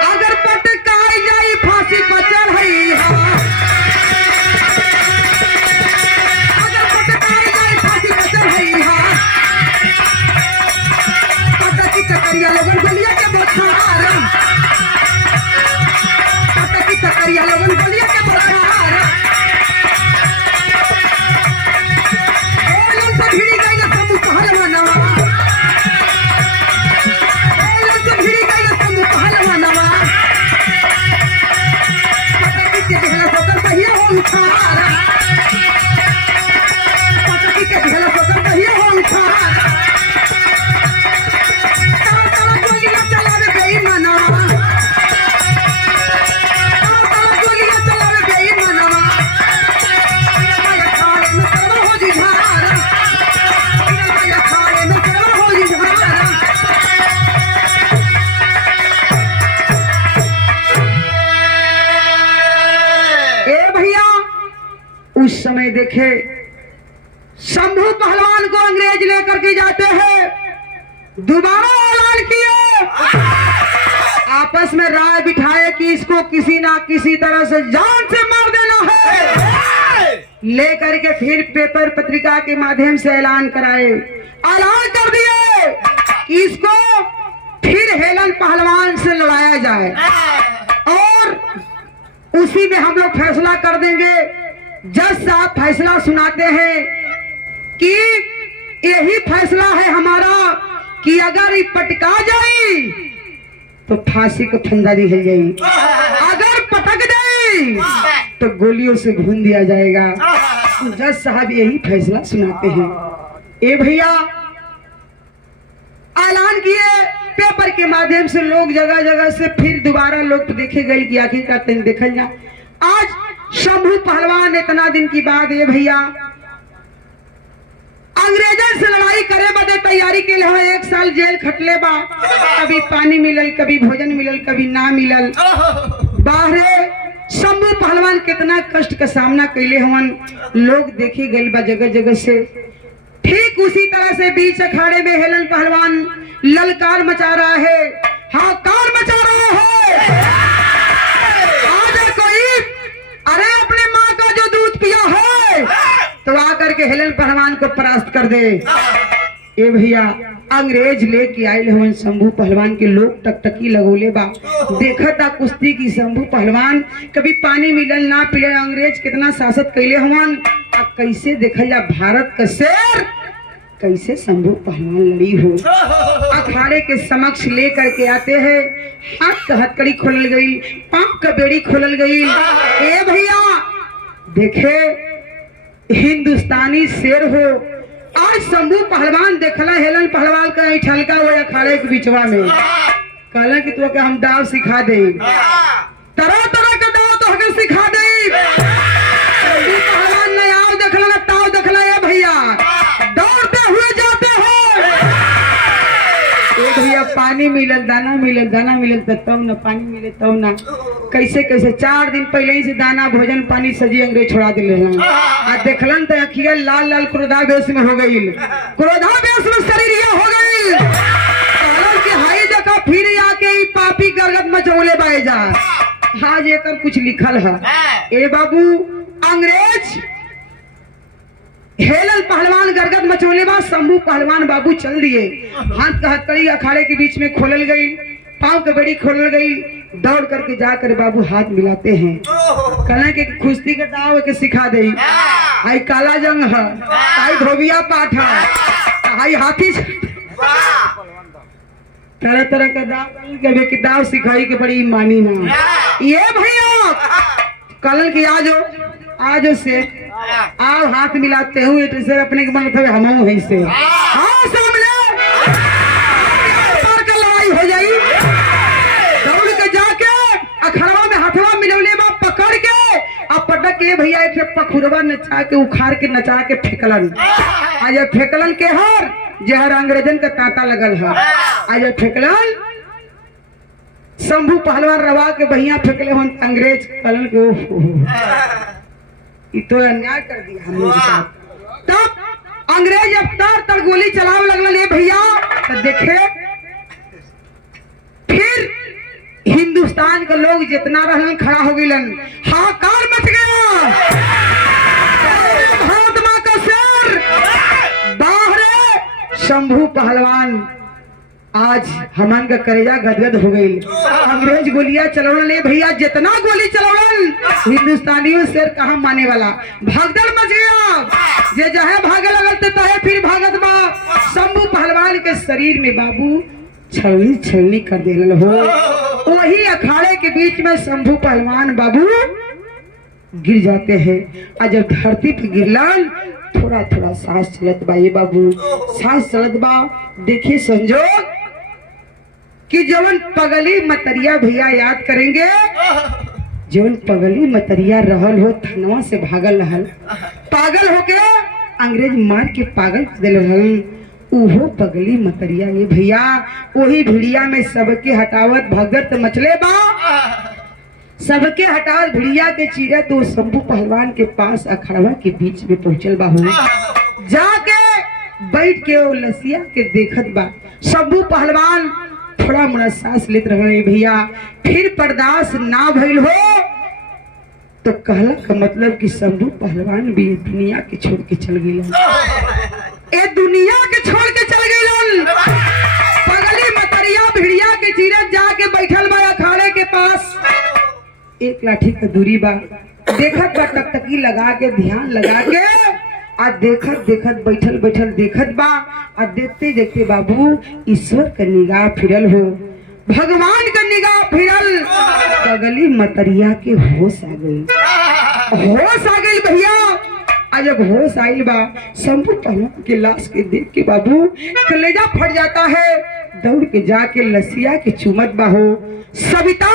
अगर पटकाई जाई फांसी पर चढ़ई हा, अगर पटकाई जाई फांसी पर चढ़ई हा, पटकी चकरिया लोगन गलिया के बखार, पटकी चकरिया लोगन गलिया के बखार। भिड़ी गई ना समूह पहलवानवा, भिड़ी गई ना समूह पहलवानवा, पटकी के ढेला सोकर कहिए हो उखार, पटकी के ढेला सोकर कहिए हो उखार। तारा गोलियां चलावे बेईमानवा, तारा गोलियां चलावे बेईमानवा, माया खाने में करवा हो जिहार, माया खाने में करवा हो जिहार। ए भैया उस समय देखे शंभू पहलवान को अंग्रेज लेकर के जाते हैं, दोबारा ऐलान किए, आपस में राय बिठाए कि इसको किसी ना किसी तरह से जान से मार देना है। लेकर के फिर पेपर पत्रिका के माध्यम से ऐलान कराए, ऐलान कर दिए कि इसको फिर हेलन पहलवान से लड़ाया जाए और उसी में हम लोग फैसला कर देंगे। जज साहब फैसला सुनाते हैं कि यही फैसला है हमारा कि अगर ये पटका जाए तो फांसी को फंदा दी गई, अगर पटक गई तो गोलियों से भून दिया जाएगा। जज साहब यही फैसला सुनाते हैं। ए भैया ऐलान किए पेपर के माध्यम से, लोग जगह जगह से फिर दोबारा लोग देखे गए कि आखिरकार देखल जा। आज शंभू पहलवान इतना दिन की बात है भैया अंग्रेजों से लड़ाई करे बदे तैयारी के लिए 1 साल जेल खटले बा। कभी पानी मिलल, कभी भोजन मिलल, कभी ना मिलल। बाहरे शंभू पहलवान कितना कष्ट का सामना कैले हवन, लोग देखे गए बा जगह जगह से। ठीक उसी तरह से बीच अखाड़े में हेलन पहलवान ललकार मचा रहा है, हाहाकार मचा रहा है। आज कोई अरे अपने माँ का जो दूध पिया है तो आकर के हेलन पहलवान को परास्त कर दे। ए भैया अंग्रेज लेके आए हवन शंभू पहलवान के, लोग टकटकी लगोले बा, देखा था कुश्ती की शंभू पहलवान कभी पानी मिलल ना पिलल, अंग्रेज कितना शासक कैले हवन। अब कैसे देखल जा भारत का शेर कैसे शंभू पहलवान लड़ी हो। अखाड़े के समक्ष लेकर के आते हैं, हाथ का हथकड़ी खोलल गई, पांव का बेड़ी खोलल गई। ए भैया देखे हिंदुस्तानी शेर हो। आज शंभू पहलवान देखला हेलन पहलवान का ठलका हो अखाड़े के बीचवा में, कहला कि तो हम दाव सिखा दे, तरह तरह का दाव तो हमें सिखा दे। शंभू पहलवान ने आओ देखला ना ताव देखला। ए भैया दौड़ते हुए जाते हो। ए भैया पानी मिलल, दाना मिलल, दाना मिलल तब न, पानी मिले तब ना। कैसे कैसे 4 दिन पहले ही से दाना भोजन पानी सजी अंग्रेज छोड़ा दिले हैं। आज देखलन तो अखिया लाल लाल क्रोधावेश में हो गई, क्रोधावेश में शरीरिया हो गई। कहलन कि हाई देखा फिर आके ई पापी गरगद मचौले बाए जा। आज एकर कुछ लिखल है। ए बाबू अंग्रेज हेलन पहलवान गरगद मचौले बा, शंभू पहलवान बाबू चल दिए। हाथ का हथकड़ी अखाड़े के बीच में खोलल गई, पांव के बेड़ी खोलल गई। दौड़ करके जाकर बाबू हाथ मिलाते हैं, कहना कि कुश्ती के दाव के सिखा दे। आई काला जंग है, आई धोबिया पाठ है, आई हाथी, तरह तरह का दाव सिखाई के बड़ी मानी ना। ये भैया कल की आज से आओ हाथ मिलाते हुए तो सर अपने के मन हम वहीं से लड़ाई हो जाई। दौड़ के जाके अखड़वा में हथवा मिलौले बा पकड़ के अब कहला के भैया एक पखुरवा नचा के उखाड़ के नचा के फेंकलन। आज फेंकलन के हर जहर अंग्रेजन का तांता लगल है। आज फेंकलन शंभू पहलवान रवा के भैया फेंकले हन अंग्रेज कहलन के ये तो अन्याय कर दिया हम लोग के साथ। तब अंग्रेज अब तर गोली चलावे लगल ये भैया तो देखे फिर हिंदुस्तान के लोग जितना रहन खड़ा हो गइलन, हाहाकार मच गया। भारत मां का शेर बाहरे शंभू पहलवान आज हमन का करेजा गदगद हो गई। अंग्रेज गोलियां चलवल भैया जितना गोली चलवल हिंदुस्तानियों शेर कहा माने वाला भागदड़ मच गया। जे जहे भागे लगल तहे फिर भागत बा। शंभू पहलवान के शरीर में बाबू छलनी छलनी कर देल हो। वही अखाड़े के बीच में शंभू पहलवान बाबू गिर जाते हैं। और जब धरती पे गिरलन थोड़ा थोड़ा सांस चलत बा ये बाबू, सांस चलत बा। देखिए संजोग कि जवन पगली मतरिया भैया याद करेंगे, जवन पगली मतरिया रहल हो थनवा से भागल रहल, पागल होके अंग्रेज मार के पागल कर देल रहल। उहो पगली मतरिया ये भैया वही भिड़िया में सबके हटावत भगत मचले बा। सबके हटावत भिड़िया के चीरत वो शंभू पहलवान के पास अखाड़ा के बीच में पहुंचल बा। हो जाके बैठ के वो लसिया के देखत बा। शंभू पहलवान थोड़ा मोड़ा सांस लेत रहे भैया, फिर बर्दाश्त ना भइल हो तो कहला का मतलब कि शंभू पहलवान भी दुनिया के छोड़ के चल गई। ए दुनिया के छोड़ के चल गई। पगली मतरिया भिड़िया के चीरत जाके बैठल बा अखाड़े के पास। एक लाठी का दूरी बा, देखत बा टकटकी लगा के ध्यान लगा के आ देखत देखत बैठल बैठल देखत बा। आ देखते देखते बाबू ईश्वर का निगाह फिरल हो, भगवान का निगाह फिरल। पगली मतरिया के होश आ गई, होश आ गई भैया। आज जब होश आइल बा शंभू पहलवान के लाश के देख के बाबू कलेजा फट जाता है। दौड़ के जाके लसिया के चुमत बा। हो सविता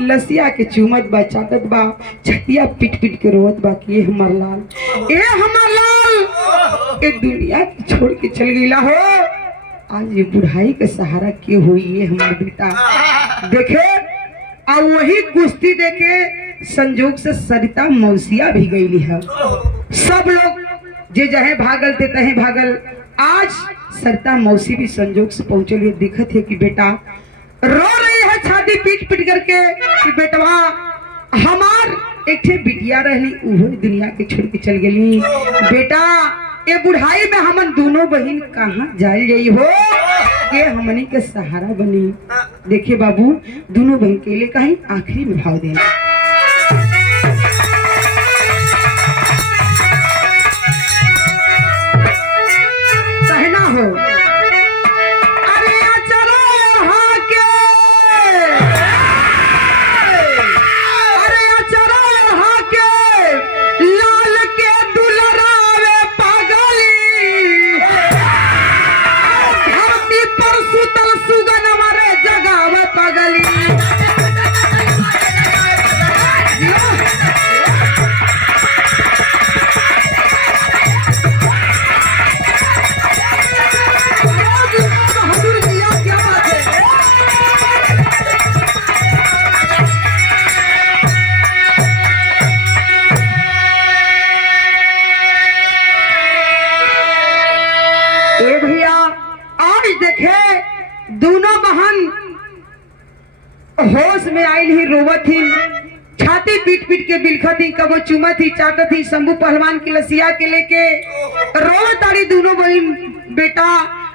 लसिया के चुमत बा, चाटत बा, छतिया पीट पीट के रोवत बा कि ये हमार लाल, ए हमार लाल ए दुनिया के छोड़ के चल गईला हो। आज ये बुढ़ाई के सहारा के हुई ये हमार बेटा। देखे और वही कुश्ती देखे संजोग से सरिता मौसिया भी गई है। सब लोग जे जहे भागल थे तहे भागल। आज सरिता मौसी भी संजोग से पहुंचल है। दिखत है कि बेटा रो रही है छाती पीट पीट करके कि बेटवा हमार एक ठे बिटिया रहली उहो दुनिया के छोड़ के चल गई। बेटा ये बुढ़ाई में हमन दोनों बहन कहाँ जाए गई हो, ये हमनी के सहारा बनी। देखिए बाबू दोनों बहन के लिए कहीं आखिरी में भाव देना कहना हो। होश में आयल ही रोवत ही, छाती पीट पीट के बिलखत ही, कबो चुमत ही चाटत ही। शंभू पहलवान की लसिया के लेके रोवत आड़ी दोनों बहन। बेटा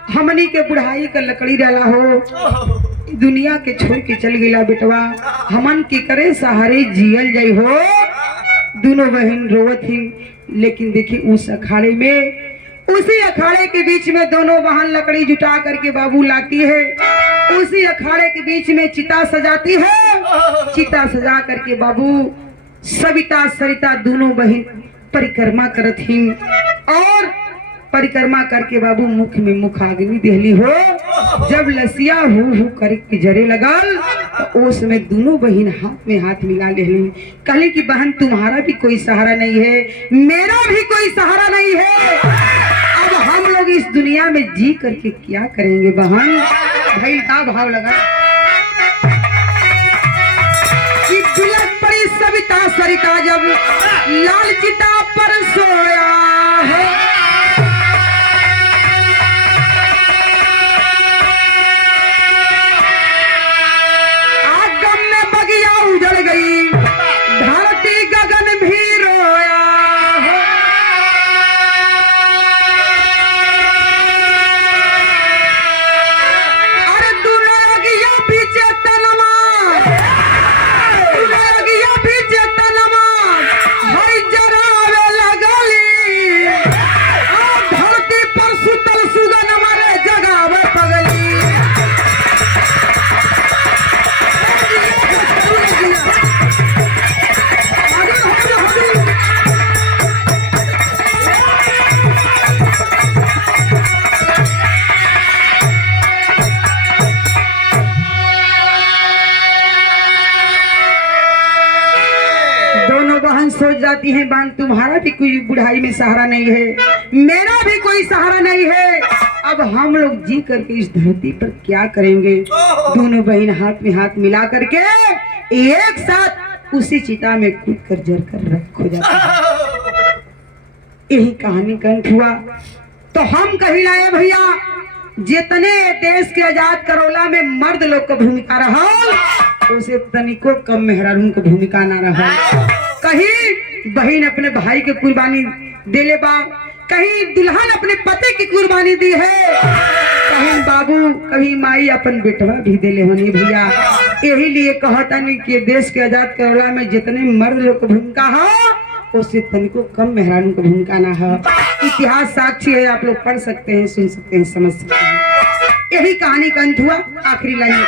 हमनी के बुढ़ाई का लकड़ी डाला हो, दुनिया के छोड़ के चल गईला बेटवा, हमन की करे सहारे जियल जाई हो। दोनों बहन रोवत ही। लेकिन देखिए उस अखाड़े में, उसी अखाड़े के बीच में दोनों बहन लकड़ी जुटा करके बाबू लाती है। उसी अखाड़े के बीच में चिता सजाती है। चिता सजा करके बाबू सविता सरिता दोनों बहन परिक्रमा करत ही। और परिक्रमा करके बाबू मुख में मुखाग्नि देहली हो। जब लसिया हु करके जरे लगल तो उस समय दोनों बहन हाथ में हाथ मिला ले कहली कि बहन तुम्हारा भी कोई सहारा नहीं है, मेरा भी कोई सहारा नहीं है, अब हम लोग इस दुनिया में जी करके क्या करेंगे बहन। भाई का भाव लगा कि बिलख पड़ी सविता सरिता जब लाल चिता पर सोया है, आगम में बगिया उजड़ गई, धरती गगन भी रोया है। अरे दुनिया पीछे तनमा, दुनिया पीछे तनमा भाई जरावे लगली, धरती पर सुतल सुगन मारे जगावे पगली। दोनों बहन सोच जाती हैं बहन तुम्हारा भी कोई बुढ़ाई में सहारा नहीं है, मेरा भी कोई सहारा नहीं है, अब हम लोग जी करके इस धरती पर क्या करेंगे। दोनों बहन हाथ में हाथ मिला करके एक साथ उसी चिता में कूद कर जर कर रख हो जाते। यही कहानी का अंत हुआ। तो हम कही लाए भैया जितने देश के आजाद करोला में मर्द लोग का भूमिका रहा उसे तनिको कम मेहरारू को भूमिका ना रहा। कहीं बहन अपने भाई के कुर्बानी दे ले बा, कहीं दुल्हन अपने पति की कुर्बानी दी है, कहीं बाबू कहीं माई अपन बेटवा भी दे ले होनी भैया। यही लिए कहता नहीं कि देश के आजाद करोला में जितने मर्द लोग की भूमिका है उससे तनिको कम मेहरारू की भूमिका ना है। इतिहास साक्षी है, आप लोग पढ़ सकते हैं, सुन सकते हैं, समझ सकते हैं। यही कहानी का अंत हुआ। आखिरी लाइन